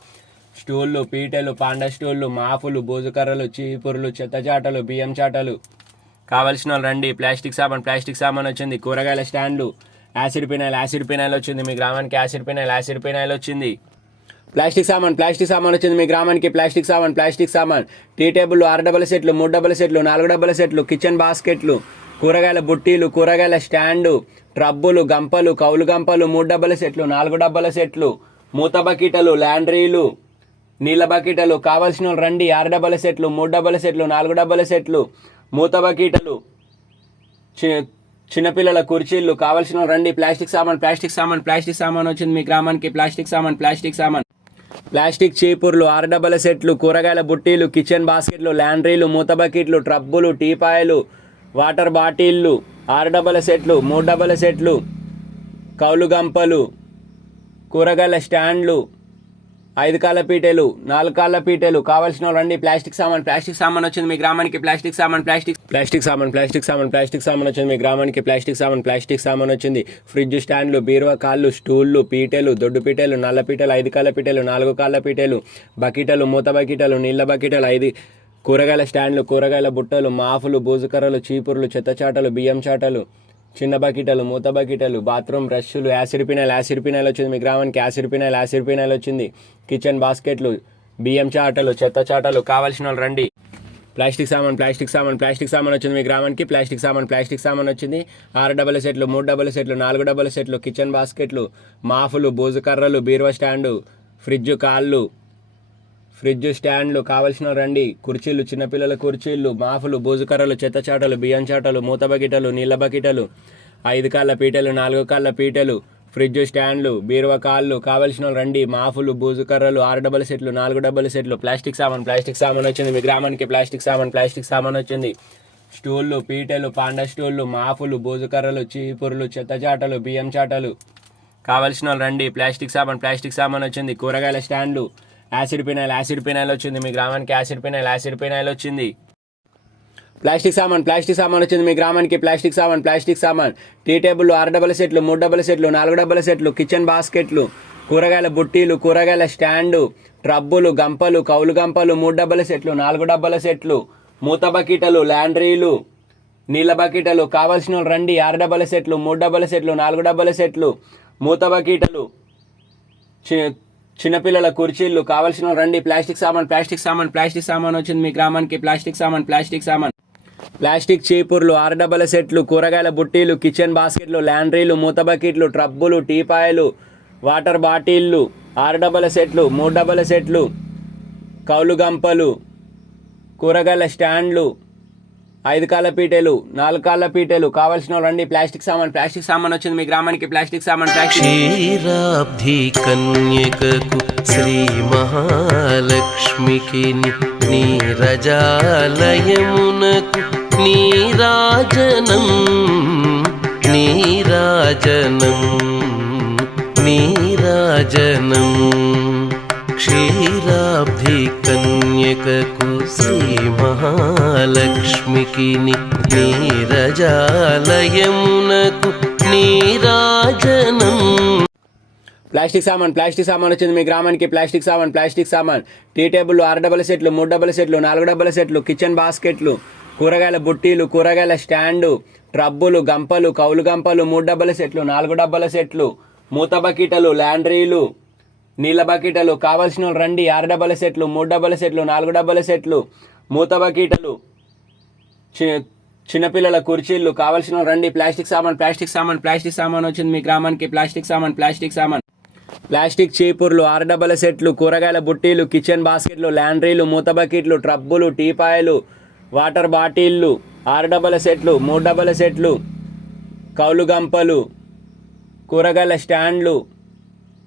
స్టూళ్ళు, పీటలు, పాండ స్టూళ్ళు, మాఫులు, బూజు కర్రలు, చీపురులు, చెత్త చాటలు, బియ్యం చాటలు కావలసిన రండి. ప్లాస్టిక్ సామాన్ వచ్చింది. కూరగాయల స్టాండ్లు, యాసిడ్ పినాయిల్ వచ్చింది మీ గ్రామానికి. యాసిడ్ పినాయిల్ వచ్చింది. ప్లాస్టిక్ సామాన్ వచ్చింది మీ గ్రామానికి. ప్లాస్టిక్ సామాన్ టీ టేబుల్, 6 డబల్ సెట్లు, 3 డబల్ సెట్లు, 4 డబల్ సెట్లు, కిచెన్ బాస్కెట్లు, కూరగాయల బుట్టీలు, కూరగాయల స్టాండు, ట్రబ్బులు, గంపలు, కౌలు గంపలు, 3 డబల్ సెట్లు, 4 డబల్ సెట్లు, మూత బకెటలు, ల్యాండ్రీలు, నీళ్ళ బకెటలు కావలసిన రండి. 6 డబల్ సెట్లు, 3 డబల్ సెట్లు, 4 డబల్ సెట్లు, మూత బకెటలు, చిన్నపిల్లల కుర్చీలు కావలసిన రండి. ప్లాస్టిక్ సామాన్ వచ్చింది మీ గ్రామానికి. ప్లాస్టిక్ సామాన్ ప్లాస్టిక్ చీపుర్లు, 6 డబల్ సెట్లు, కూరగాయల బుట్టీలు, కిచెన్ బాస్కెట్లు, ల్యాండ్రీలు, మూత బకెట్లు, ట్రబ్బులు, టీపాయలు, వాటర్ బాటిళ్ళు, 6 డబల్ సెట్లు, 3 డబల్ సెట్లు, కౌలు గంపలు, కూరగాయల స్టాండ్లు, 5 కాళ్ళ పీటలు 4 కాళ్ళ పీటలు కావాల్సిన వాళ్ళు రండి. ప్లాస్టిక్ సామాన్ వచ్చింది మీ గ్రామానికి. ప్లాస్టిక్ సామాన్ వచ్చింది మీ గ్రామానికి. ప్లాస్టిక్ సామాన్ వచ్చింది. ఫ్రిడ్జ్ స్టాండ్లు, బీరువా కాళ్ళు, స్టూళ్ళు, పీటలు, దొడ్డు పీటలు, నల్ల పీటలు, 5 కాళ్ళ పీటలు, 4 కాళ్ళ పీటలు, బకెటలు, మూత బకెటలు, నీళ్ళ బకెటలు, 5 కూరగాయల స్టాండ్లు, కూరగాయల బుట్టలు, మాఫులు, బూజుకర్రలు, చీపుర్లు, చెత్తచాటలు, బియ్యం చాటలు, చిన్న బకెటలు, మూత బకెటలు, బాత్రూమ్ బ్రష్లు, యాసిడ్ పినాయిల్ వచ్చింది మీ గ్రామానికి. యాసిడ్ పినాయిల్ వచ్చింది. కిచెన్ బాస్కెట్లు, బియ్యం చాటలు, చెత్త చాటలు కావాల్సిన వాళ్ళు రండి. ప్లాస్టిక్ సామాన్ వచ్చింది మీ గ్రామానికి. ప్లాస్టిక్ సామాన్ వచ్చింది. 6 డబల్ సెట్లు, 3 డబల్ సెట్లు, 4 డబల్ సెట్లు, కిచెన్ బాస్కెట్లు, మాఫులు, బూజు కర్రలు, బీరువా స్టాండు, ఫ్రిడ్జ్ స్టాండ్లు కావాల్సిన రండి. కుర్చీలు, చిన్నపిల్లల కుర్చీలు, మాఫులు, బూజు కర్రలు, చెత్త చాటలు, బియ్యం చాటలు, మూత బకెటలు, నీళ్ళ బకెటలు, 5 కాళ్ళ పీటలు, 4 కాళ్ళ పీటలు, ఫ్రిడ్జ్ స్టాండ్లు, బీరువా కాళ్ళు కావాల్సిన రండి. మాఫులు, బూజు కర్రలు, 6 డబల్ సెట్లు, 4 డబల్ సెట్లు. ప్లాస్టిక్ సామాన్ వచ్చింది మీ గ్రామానికి. ప్లాస్టిక్ సామాన్ వచ్చింది. స్టూళ్ళు, పీటలు, పాండా స్టూళ్ళు, మాఫులు, బూజు కర్రలు, చీపుర్లు, చెత్త చాటలు, బియ్యం చాటలు కావాల్సిన వాళ్ళు రండి. ప్లాస్టిక్ సామాన్ వచ్చింది. కూరగాయల స్టాండ్లు, యాసిడ్ పినాయిల్ వచ్చింది మీ గ్రామానికి. యాసిడ్ పినాయిల్ వచ్చింది. ప్లాస్టిక్ సామాన్ వచ్చింది మీ గ్రామానికి. ప్లాస్టిక్ సామాన్ టీ టేబుల్, 6 డబల్ సెట్లు, 3 డబల్ సెట్లు, 4 డబల్ సెట్లు, కిచెన్ బాస్కెట్లు, కూరగాయల బుట్టీలు, కూరగాయల స్టాండు, ట్రబ్బులు, గంపలు, కౌలు గంపలు, 3 డబల్ సెట్లు, 4 డబల్ సెట్లు, మూత బకెటలు, ల్యాండ్రీలు, నీళ్ళ బకెటలు కావాల్సిన వాళ్ళు రండి. 6 డబల్ సెట్లు, 3 డబల్ సెట్లు, 4 డబల్ సెట్లు, మూత బకెటలు, చిన్నపిల్లల కుర్చీలు కావాల్సిన రండి. ప్లాస్టిక్ సామాన్ వచ్చింది మీ గ్రామానికి. ప్లాస్టిక్ సామాన్ ప్లాస్టిక్ చీపుర్లు, 6 డబల్ సెట్లు, కూరగాయల బుట్టీలు, కిచెన్ బాస్కెట్లు, ల్యాండ్రీలు, మూత బకెట్లు, ట్రబ్బులు, టీపాయలు, వాటర్ బాటిళ్ళు, 6 డబల్ సెట్లు, 3 డబల్ సెట్లు, కౌలు గంపలు, కూరగాయల స్టాండ్లు, 5 కాళ్ళ పీటలు, 4 కాళ్ళ పీటలు కావాల్సిన రండి. ప్లాస్టిక్ సామాన్ వచ్చింది మీ గ్రామానికి. క్షీరాబ్ధి కన్యకకు శ్రీ మహాలక్ష్మికి నీరజాలయమునకు నీరాజనం క్షీరాబ్ధి కన్యకకు శ్రీ మహాలక్ష్మికి నీరజాలయమునకు నీరాజనం. ప్లాస్టిక్ సామాన్ వచ్చింది మీ గ్రామానికి. ప్లాస్టిక్ సామాన్ టీ టేబుల్, 6 డబల్ సెట్లు, 3 డబల్ సెట్లు, 4 డబల్ సెట్లు, కిచెన్ బాస్కెట్లు, కూరగాయల బుట్టీలు, కూరగాయల స్టాండు, ట్రబ్బులు, గంపలు, కౌలు గంపలు, 3 డబల్ సెట్లు, 4 డబల్ సెట్లు, మూత బకెటలు, ల్యాండ్రీలు, నీళ్ళ బకెటలు కావాల్సిన వాళ్ళు రండి. 6 డబల్ సెట్లు, 3 డబల్ సెట్లు, 4 డబల్ సెట్లు, మూత బకెటలు, చిన్నపిల్లల కుర్చీలు కావాల్సిన వాళ్ళు రండి. ప్లాస్టిక్ సామాన్ వచ్చింది మీ గ్రామానికి. ప్లాస్టిక్ సామాన్ ప్లాస్టిక్ చీపుర్లు, 6 డబల్ సెట్లు, కూరగాయల బుట్టీలు, కిచెన్ బాస్కెట్లు, ల్యాండ్రీలు, మూత బకెట్లు, ట్రబ్బులు, టీపాయలు, వాటర్ బాటిళ్ళు, 6 డబల్ సెట్లు, 3 డబల్ సెట్లు, కౌలు గంపలు, కూరగాయల స్టాండ్లు,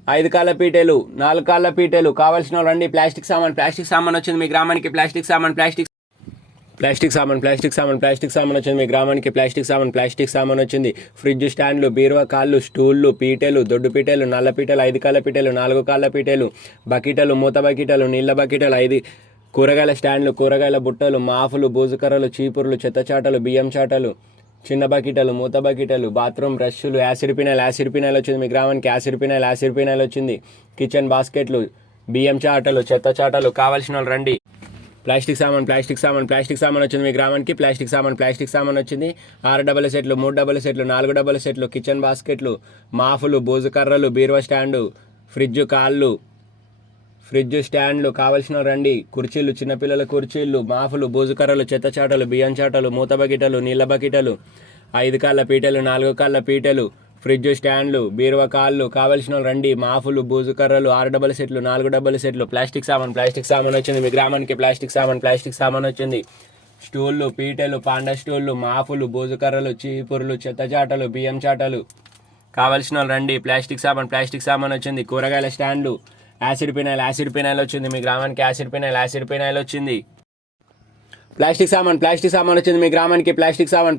5 కాళ్ళ పీటలు, 4 కాళ్ళ పీటలు కావాల్సిన వాళ్ళు రండి. ప్లాస్టిక్ సామాన్ వచ్చింది మీ గ్రామానికి. ప్లాస్టిక్ సామాన్ వచ్చింది మీ గ్రామానికి. ప్లాస్టిక్ సామాన్ వచ్చింది. ఫ్రిడ్జ్ స్టాండ్లు, బీరువా కాళ్ళు, స్టూళ్ళు, పీటలు, దొడ్డు పీటలు, నల్ల పీటలు, 5 కాళ్ళ పీటలు, 4 కాళ్ళ పీటలు, బకెటలు, మూత బకెటలు, నీళ్ళ బకెటలు, 5 కూరగాయల స్టాండ్లు, కూరగాయల బుట్టలు, మాఫులు, బూజుకర్రలు, చీపుర్లు, చెత్త చాటలు, బియ్యం చాటలు, చిన్న బకెటలు, మూత బకెటలు, బాత్రూమ్ బ్రష్లు, యాసిడ్ పినాయిల్ వచ్చింది మీ గ్రామానికి. యాసిడ్ పినాయిల్ వచ్చింది. కిచెన్ బాస్కెట్లు, బియ్యం చాటలు, చెత్త చాటలు కావాల్సిన వాళ్ళు రండి. ప్లాస్టిక్ సామాన్ వచ్చింది మీ గ్రామానికి. ప్లాస్టిక్ సామాన్ వచ్చింది. 6 డబల్ సెట్లు, 3 డబల్ సెట్లు, 4 డబల్ సెట్లు, కిచెన్ బాస్కెట్లు, మాఫులు, బూజు కర్రలు, బీరువా స్టాండు, ఫ్రిడ్జ్ స్టాండ్లు కావాల్సిన రండి. కుర్చీలు, చిన్నపిల్లల కుర్చీలు, మాఫులు, బూజు కర్రలు, చెత్త చాటలు, బియ్యం చాటలు, మూత బకెటలు, నీళ్ళ బకెటలు, 5 కాళ్ళ పీటలు, 4 కాళ్ళ పీటలు, ఫ్రిడ్జ్ స్టాండ్లు, బీరువా కాళ్ళు కావాల్సిన రండి. మాఫులు, బూజు కర్రలు, 6 డబల్ సెట్లు, 4 డబల్ సెట్లు. ప్లాస్టిక్ సామాన్ వచ్చింది మీ గ్రామానికి. ప్లాస్టిక్ సామాన్ వచ్చింది. స్టూళ్ళు, పీటలు, పాండా స్టూళ్ళు, మాఫులు, బూజు కర్రలు, చీపుర్లు, చెత్త చాటలు, బియ్యం చాటలు కావాల్సిన రండి. ప్లాస్టిక్ సామాన్ వచ్చింది. కూరగాయల స్టాండ్లు, యాసిడ్ పినాయిల్ వచ్చింది మీ గ్రామానికి. యాసిడ్ పినాయిల్ వచ్చింది. ప్లాస్టిక్ సామాన్ వచ్చింది మీ గ్రామానికి. ప్లాస్టిక్ సామాన్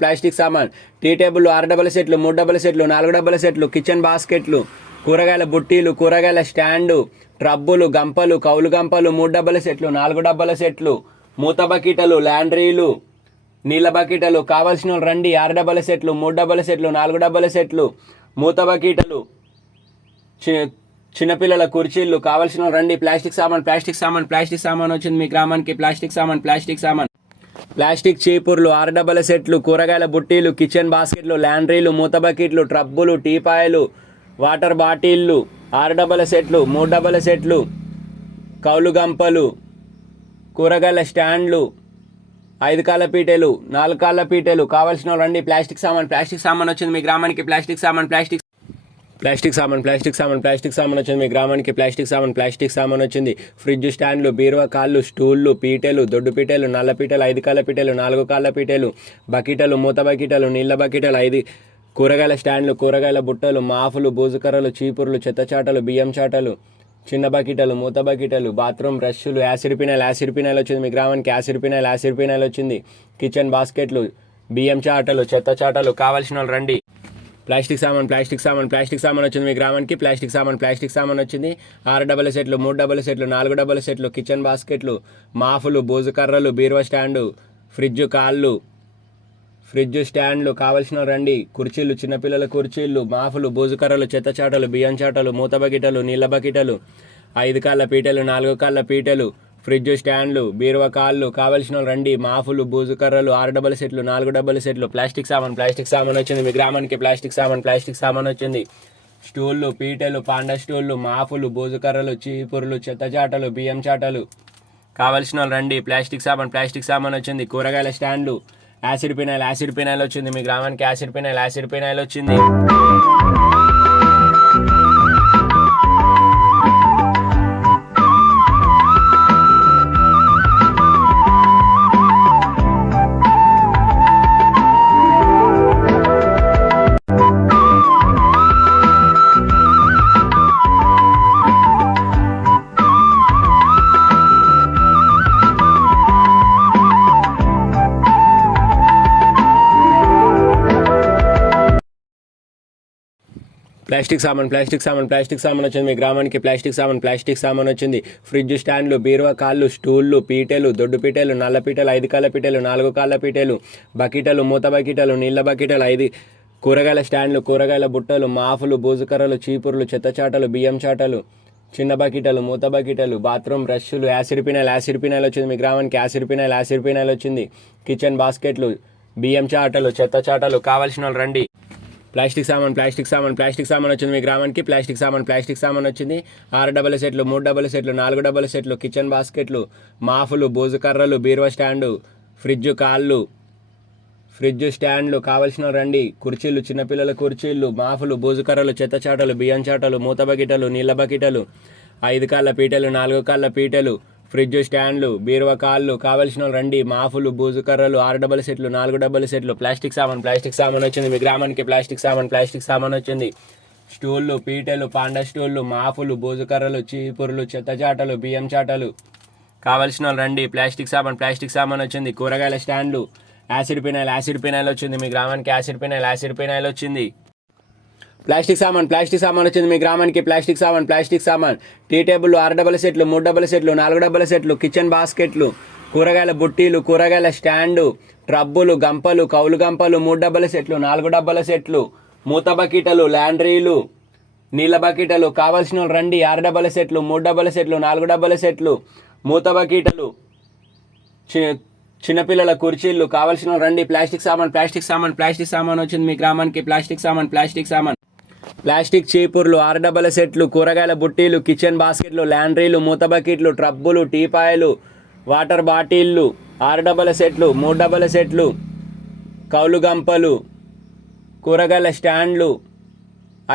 టీ టేబుల్, 6 డబల్ సెట్లు, 3 డబల్ సెట్లు, 4 డబల్ సెట్లు, కిచెన్ బాస్కెట్లు, కూరగాయల బుట్టీలు, కూరగాయల స్టాండు, ట్రబ్బులు, గంపలు, కౌలు గంపలు, 3 డబ్బాల సెట్లు, 4 డబ్బాల సెట్లు, మూత బకెటలు, ల్యాండ్రీలు, నీళ్ళ బకెటలు. కావాల్సిన వాళ్ళు రండి. 6 డబ్బాల సెట్లు, 3 డబ్బాల సెట్లు, 4 డబ్బాల సెట్లు, మూత బకెటలు, చిన్నపిల్లల కుర్చీలు. కావాల్సిన వాళ్ళు రండి. ప్లాస్టిక్ సామాన్ వచ్చింది మీ గ్రామానికి. ప్లాస్టిక్ సామాన్ ప్లాస్టిక్ చీపుర్లు, 6 డబ్బాల సెట్లు, కూరగాయల బుట్టీలు, కిచెన్ బాస్కెట్లు, ల్యాండ్రీలు, మూత బకెట్లు, ట్రబ్బులు, టీపాయలు, వాటర్ బాటిళ్ళు, 6 డబ్బాల సెట్లు, 3 డబ్బాల సెట్లు, కౌలు గంపలు, కూరగాయల స్టాండ్లు, 5 కాళ్ళ పీటెలు, 4 కాళ్ళ పీటెలు. కావాల్సిన వాళ్ళు రండి. ప్లాస్టిక్ సామాన్ వచ్చింది మీ గ్రామానికి. ప్లాస్టిక్ సామాన్ వచ్చింది మీ గ్రామానికి. ప్లాస్టిక్ సామాన్ వచ్చింది. ఫ్రిడ్జ్ స్టాండ్లు, బీరువా కాళ్ళు, స్టూళ్ళు, పీటెలు, దొడ్డు పీటెలు, నల్ల పీటెలు, 5 కాళ్ళ పీటెలు, 4 కాళ్ళ పీటెలు, బకెటలు, మూత బకెటలు, నీళ్ళ బకెటలు, 5 కూరగాయల స్టాండ్లు, కూరగాయల బుట్టలు, మాఫులు, బూజుకర్రలు, చీపుర్లు, చెత్త చాటలు, బియ్యం చాటలు, చిన్న బకెటలు, మూత బకెటలు, బాత్రూమ్ బ్రష్లు, యాసిడ్ పినాయిల్ వచ్చింది మీ గ్రామానికి. యాసిడ్ పినాయిల్ వచ్చింది. కిచెన్ బాస్కెట్లు, బియ్యం చాటలు, చెత్త చాటలు. కావాల్సిన వాళ్ళు రండి. ప్లాస్టిక్ సామాన్ వచ్చింది మీ గ్రామానికి. ప్లాస్టిక్ సామాన్ వచ్చింది. 6 డబ్బాల సెట్లు, 3 డబ్బాల సెట్లు, 4 డబ్బాల సెట్లు, కిచెన్ బాస్కెట్లు, మాఫులు, బూజు కర్రలు, బీరువా స్టాండు, ఫ్రిడ్జ్ స్టాండ్లు. కావాల్సిన రండి. కుర్చీలు, చిన్నపిల్లల కుర్చీలు, మాఫులు, బూజు కర్రలు, చెత్త చాటలు, బియ్యం చాటలు, మూత బకెటలు, నీళ్ళ బకెటలు, 5 కాళ్ళ పీటెలు, 4 కాళ్ళ పీటెలు, ఫ్రిడ్జ్ స్టాండ్లు, బీరువా కాళ్ళు. కావాల్సిన రండి. మాఫులు, బూజు కర్రలు, 6 డబ్బాల సెట్లు, 4 డబ్బాల సెట్లు. ప్లాస్టిక్ సామాన్ వచ్చింది మీ గ్రామానికి. ప్లాస్టిక్ సామాన్ వచ్చింది. స్టూళ్ళు, పీటెలు, పాండా స్టూళ్ళు, మాఫులు, బూజు కర్రలు, చీపుర్లు, చెత్త చాటలు, బియ్యం చాటలు. కావాల్సిన రండి. ప్లాస్టిక్ సామాన్ వచ్చింది. కూరగాయల స్టాండ్లు, యాసిడ్ పినాయిల్ వచ్చింది మీ గ్రామానికి. యాసిడ్ పినాయిల్ వచ్చింది. ప్లాస్టిక్ సామాన్ వచ్చింది మీ గ్రామానికి. ప్లాస్టిక్ సామాన్ వచ్చింది. ఫ్రిడ్జ్ స్టాండ్లు, బీరువా కాళ్ళు, స్టూళ్ళు, పీటెలు, దొడ్డు పీటెలు, నల్ల పీటెలు, 5 కాళ్ళ పీటెలు, 4 కాళ్ళ పీటెలు, బకెటలు, మూత బకెటలు, నీళ్ళ బకెటలు, 5 కూరగాయల స్టాండ్లు, కూరగాయల బుట్టలు, మాఫులు, బూజుకర్రలు, చీపుర్లు, చెత్త చాటలు, బియ్యం చాటలు, చిన్న బకెటలు, మూత బకెటలు, బాత్రూమ్ బ్రష్లు, యాసిడ్ పినాయిల్ వచ్చింది మీ గ్రామానికి. యాసిడ్ పినాయిల్ వచ్చింది. కిచెన్ బాస్కెట్లు, బియ్యం చాటలు, చెత్త చాటలు. కావాల్సిన వాళ్ళు రండి. ప్లాస్టిక్ సామాన్ వచ్చింది మీ గ్రామానికి. ప్లాస్టిక్ సామాన్ వచ్చింది. 6 డబ్బాల సెట్లు, 3 డబ్బాల సెట్లు, 4 డబ్బాల సెట్లు, కిచెన్ బాస్కెట్లు, మాఫులు, బూజు కర్రలు, బీరువా స్టాండు, ఫ్రిడ్జ్ స్టాండ్లు. కావాల్సిన రండి. కుర్చీలు, చిన్నపిల్లల కుర్చీలు, మాఫులు, బూజు కర్రలు, చెత్త చాటలు, బియ్యం చాటలు, మూత బకెటలు, నీళ్ళ బకెటలు, 5 కాళ్ళ పీటెలు, 4 కాళ్ళ పీటెలు, ఫ్రిడ్జ్ స్టాండ్లు, బీరువా కాళ్ళు. కావాల్సిన రండి. మాఫులు, బూజు కర్రలు, 6 డబ్బాల సెట్లు, 4 డబ్బాల సెట్లు. ప్లాస్టిక్ సామాన్ వచ్చింది మీ గ్రామానికి. ప్లాస్టిక్ సామాన్ వచ్చింది. స్టూళ్ళు, పీటెలు, పాండా స్టూళ్ళు, మాఫులు, బూజు కర్రలు, చీపుర్లు, చెత్త చాటలు, బియ్యం చాటలు. కావాల్సిన రండి. ప్లాస్టిక్ సామాన్ వచ్చింది. కూరగాయల స్టాండ్లు, యాసిడ్ పినాయిల్ వచ్చింది మీ గ్రామానికి. యాసిడ్ పినాయిల్ వచ్చింది. ప్లాస్టిక్ సామాన్ వచ్చింది మీ గ్రామానికి. ప్లాస్టిక్ సామాన్ టీ టేబుల్, 6 డబ్బాల సెట్లు, 3 డబ్బాల సెట్లు, 4 డబ్బాల సెట్లు, కిచెన్ బాస్కెట్లు, కూరగాయల బుట్టీలు, కూరగాయల స్టాండు, ట్రబ్బులు, గంపలు, కౌలు గంపలు, 3 డబ్బాల సెట్లు, 4 డబ్బాల సెట్లు, మూత బకెటలు, ల్యాండ్రీలు, నీళ్ళ బకెటలు. కావాల్సిన రండి. 6 డబ్బాల సెట్లు, 3 డబ్బాల సెట్లు, 4 డబ్బాల సెట్లు, మూత బకెటలు, చిన్నపిల్లల కుర్చీలు. కావాల్సిన రండి. ప్లాస్టిక్ సామాన్ వచ్చింది మీ గ్రామానికి. ప్లాస్టిక్ సామాన్ ప్లాస్టిక్ చీపుర్లు, 6 డబ్బాల సెట్లు, కూరగాయల బుట్టీలు, కిచెన్ బాస్కెట్లు, ల్యాండ్రీలు, మూత బకెట్లు, ట్రబ్బులు, టీపాయలు, వాటర్ బాటిళ్ళు, 6 డబ్బాల సెట్లు, 3 డబ్బాల సెట్లు, కౌలు గంపలు, కూరగాయల స్టాండ్లు,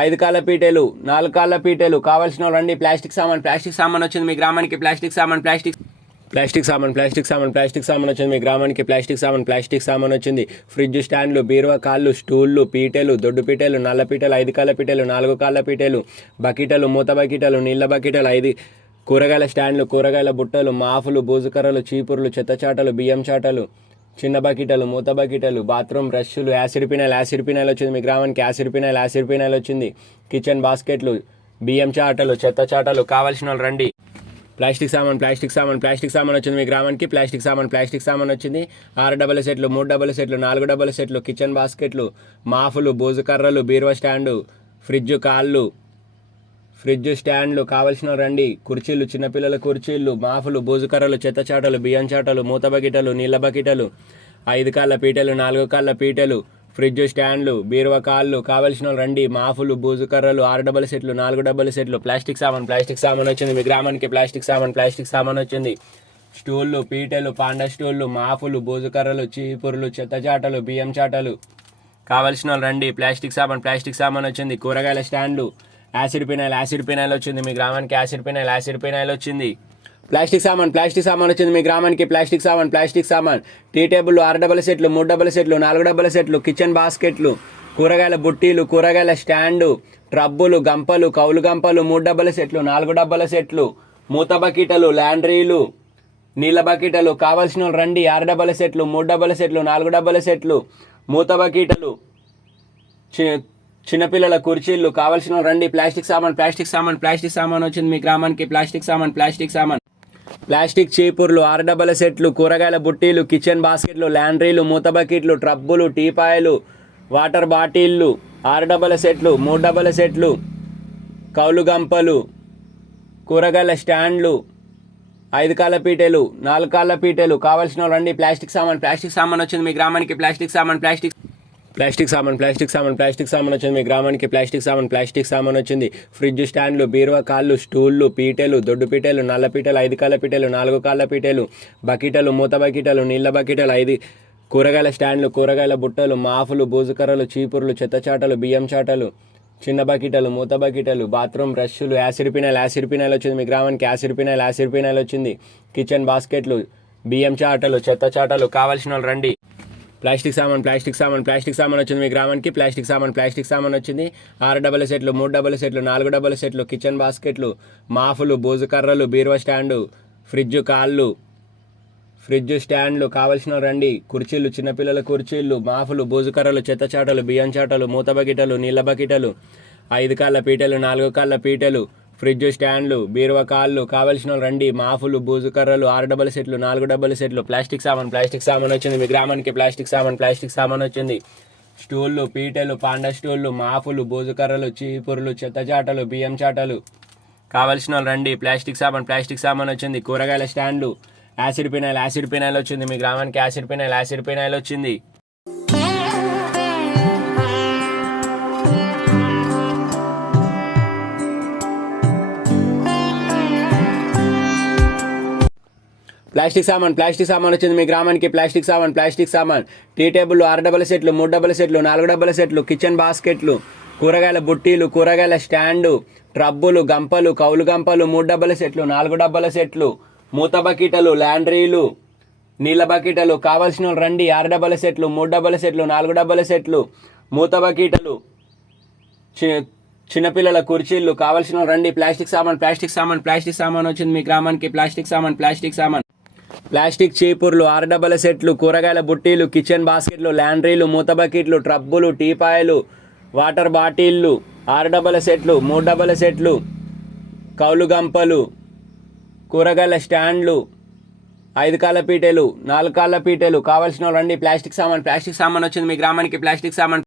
5 కాళ్ళ పీటెలు, 4 కాళ్ళ పీటెలు. కావాల్సిన రండి. ప్లాస్టిక్ సామాన్ వచ్చింది మీ గ్రామానికి. ప్లాస్టిక్ సామాన్ వచ్చింది మీ గ్రామానికి. ప్లాస్టిక్ సామాన్ వచ్చింది. ఫ్రిడ్జ్ స్టాండ్లు, బీరువా కాళ్ళు, స్టూళ్ళు, పీటెలు, దొడ్డు పీటెలు, నల్ల పీటెలు, 5 కాళ్ళ పీటెలు, 4 కాళ్ళ పీటెలు, బకెటలు, మూత బకెటలు, నీళ్ళ బకెటలు, 5 కూరగాయల స్టాండ్లు, కూరగాయల బుట్టలు, మాఫులు, బూజుకర్రలు, చీపుర్లు, చెత్త చాటలు, బియ్యం చాటలు, చిన్న బకెటలు, మూత బకెటలు, బాత్రూమ్ బ్రష్లు, యాసిడ్ పినాయిల్ వచ్చింది మీ గ్రామానికి. యాసిడ్ పినాయిల్ వచ్చింది. కిచెన్ బాస్కెట్లు, బియ్యం చాటలు, చెత్త చాటలు, కావాల్సిన వాళ్ళు రండి. ప్లాస్టిక్ సామాన్ వచ్చింది మీ గ్రామానికి. ప్లాస్టిక్ సామాన్ వచ్చింది. 6 డబ్బల సెట్లు, 3 డబ్బల సెట్లు, 4 డబ్బల సెట్లు, కిచెన్ బాస్కెట్లు, మాఫులు, బోజు కర్రలు, బీరువా స్టాండు, ఫ్రిడ్జ్ కాళ్ళు, ఫ్రిడ్జ్ స్టాండ్లు, కావాల్సిన రండి. కుర్చీలు, చిన్నపిల్లల కుర్చీలు, మాఫులు, బోజు కర్రలు, చెత్త చాటలు, బియ్యం చాటలు, మూత బకెటలు, నీళ్ళ బకెటలు, 5 కాళ్ళ పీటలు, 4 కాళ్ళ పీటలు, ఫ్రిడ్జ్ స్టాండ్లు, బీరువా కాళ్ళు, కావాల్సిన రండి. మాఫులు, బోజు కర్రలు, 6 డబ్బల సెట్లు, 4 డబ్బల సెట్లు, ప్లాస్టిక్ సామాన్ వచ్చింది మీ గ్రామానికి. ప్లాస్టిక్ సామాన్ వచ్చింది. స్టూళ్ళు, పీటలు, పాండా స్టూళ్ళు, మాఫులు, బోజు కర్రలు, చీపుర్లు, చెత్త చాటలు, బియ్యం చాటలు, కావాల్సిన రండి. ప్లాస్టిక్ సామాన్ వచ్చింది. కూరగాయల స్టాండ్లు, యాసిడ్ పినాయిల్ వచ్చింది మీ గ్రామానికి. యాసిడ్ పినాయిల్ వచ్చింది. ప్లాస్టిక్ సామాన్ వచ్చింది మీ గ్రామానికి. ప్లాస్టిక్ సామాన్ టీ టేబుల్, 6 డబ్బల సెట్లు, 3 డబ్బల సెట్లు, 4 డబ్బల సెట్లు, కిచెన్ బాస్కెట్లు, కూరగాయల బుట్టీలు, కూరగాయల స్టాండు, ట్రబ్బులు, గంపలు, కౌలు గంపలు, 3 డబ్బల సెట్లు, 4 డబ్బల సెట్లు, మూత బకెటలు, ల్యాండ్రీలు, నీళ్ళ బకెటలు, కావాల్సిన రండి. 6 డబ్బల సెట్లు, 3 డబ్బల సెట్లు, 4 డబ్బల సెట్లు, మూత బకెటలు, చిన్నపిల్లల కుర్చీలు, కావాల్సిన రండి. ప్లాస్టిక్ సామాన్ వచ్చింది మీ గ్రామానికి. ప్లాస్టిక్ సామాన్ ప్లాస్టిక్ చీపుర్లు, 6 డబ్బల సెట్లు, కూరగాయల బుట్టీలు, కిచెన్ బాస్కెట్లు, ల్యాండ్రీలు, మూత బకెట్లు, ట్రబ్బులు, టీపాయలు, వాటర్ బాటిళ్ళు, 6 డబ్బల సెట్లు, 3 డబ్బల సెట్లు, కౌలు గంపలు, కూరగాయల స్టాండ్లు, 5 కాళ్ళ పీటలు, 4 కాళ్ళ పీటలు, కావాల్సిన రండి. ప్లాస్టిక్ సామాన్ వచ్చింది మీ గ్రామానికి. ప్లాస్టిక్ సామాన్ వచ్చింది మీ గ్రామానికి. ప్లాస్టిక్ సామాన్ వచ్చింది. ఫ్రిడ్జ్ స్టాండ్లు, బీరువా కాళ్ళు, స్టూళ్ళు, పీటలు, దొడ్డు పీటలు, నల్ల పీటలు, 5 కాళ్ళ పీటలు, 4 కాళ్ళ పీటలు, బకెటలు, మూత బకెటలు, నీళ్ళ బకెటలు, 5 కూరగాయల స్టాండ్లు, కూరగాయల బుట్టలు, మాఫులు, బూజుకర్రలు, చీపుర్లు, చెత్త చాటలు, బియ్యం చాటలు, చిన్న బకెటలు, మూత బకెటలు, బాత్రూమ్ బ్రష్లు, యాసిడ్ పినాయిల్ వచ్చింది మీ గ్రామానికి. యాసిడ్ పినాయిల్ వచ్చింది. కిచెన్ బాస్కెట్లు, బియ్యం చాటలు, చెత్త చాటలు, కావాల్సిన రండి. ప్లాస్టిక్ సామాన్ వచ్చింది మీ గ్రామానికి. ప్లాస్టిక్ సామాన్ వచ్చింది. 6 డబ్బల సెట్లు, 3 డబ్బల సెట్లు, 4 డబ్బల సెట్లు, కిచెన్ బాస్కెట్లు, మాఫులు, బోజు కర్రలు, బీరువా స్టాండు, ఫ్రిడ్జ్ కాళ్ళు, ఫ్రిడ్జ్ స్టాండ్లు, కావాల్సిన రండి. కుర్చీలు, చిన్నపిల్లల కుర్చీలు, మాఫులు, బోజు కర్రలు, చెత్త చాటలు, బియ్యం చాటలు, మూత బకెటలు, నీళ్ళ బకెటలు, 5 కాళ్ళ పీటలు, 4 కాళ్ళ పీటలు, ఫ్రిడ్జ్ స్టాండ్లు, బీరువా కాళ్ళు, కావాల్సిన రండి. మాఫులు, బూజు కర్రలు, 6 డబ్బల సెట్లు, 4 డబ్బల సెట్లు, ప్లాస్టిక్ సామాన్ వచ్చింది మీ గ్రామానికి. ప్లాస్టిక్ సామాన్ వచ్చింది. స్టూళ్ళు, పీటలు, పాండా స్టూళ్ళు, మాఫులు, బూజు కర్రలు, చీపుర్లు, చెత్త చాటలు, బియ్యం చాటలు, కావాల్సిన రండి. ప్లాస్టిక్ సామాన్ వచ్చింది. కూరగాయల స్టాండ్లు, యాసిడ్ పినాయిల్ వచ్చింది మీ గ్రామానికి. యాసిడ్ పినాయిల్ వచ్చింది. ప్లాస్టిక్ సామాన్ వచ్చింది మీ గ్రామానికి. ప్లాస్టిక్ సామాన్ టీ టేబుల్, 6 డబ్బల సెట్లు, 3 డబ్బల సెట్లు, 4 డబ్బల సెట్లు, కిచెన్ బాస్కెట్లు, కూరగాయల బుట్టీలు, కూరగాయల స్టాండు, ట్రబ్బులు, గంపలు, కౌలు గంపలు, 3 డబ్బల సెట్లు, 4 డబ్బల సెట్లు, మూత బకెటలు, ల్యాండ్రీలు, నీళ్ళ బకెటలు, కావాల్సిన రండి. 6 డబ్బల సెట్లు, 3 డబ్బల సెట్లు, 4 డబ్బల సెట్లు, మూత బకెటలు, చిన్నపిల్లల కుర్చీలు, కావాల్సిన రండి. ప్లాస్టిక్ సామాన్ వచ్చింది మీ గ్రామానికి. ప్లాస్టిక్ సామాన్ ప్లాస్టిక్ చీపుర్లు, 6 డబ్బల సెట్లు, కూరగాయల బుట్టీలు, కిచెన్ బాస్కెట్లు, ల్యాండ్రీలు, మూత బకెట్లు, ట్రబ్బులు, టీపాయలు, వాటర్ బాటిళ్ళు, 6 డబ్బల సెట్లు, 3 డబ్బల సెట్లు, కౌలు గంపలు, కూరగాయల స్టాండ్లు, 5 కాళ్ళ పీటలు, 4 కాళ్ళ పీటలు, కావాల్సిన రండి. ప్లాస్టిక్ సామాన్ వచ్చింది మీ గ్రామానికి. ప్లాస్టిక్ సామాన్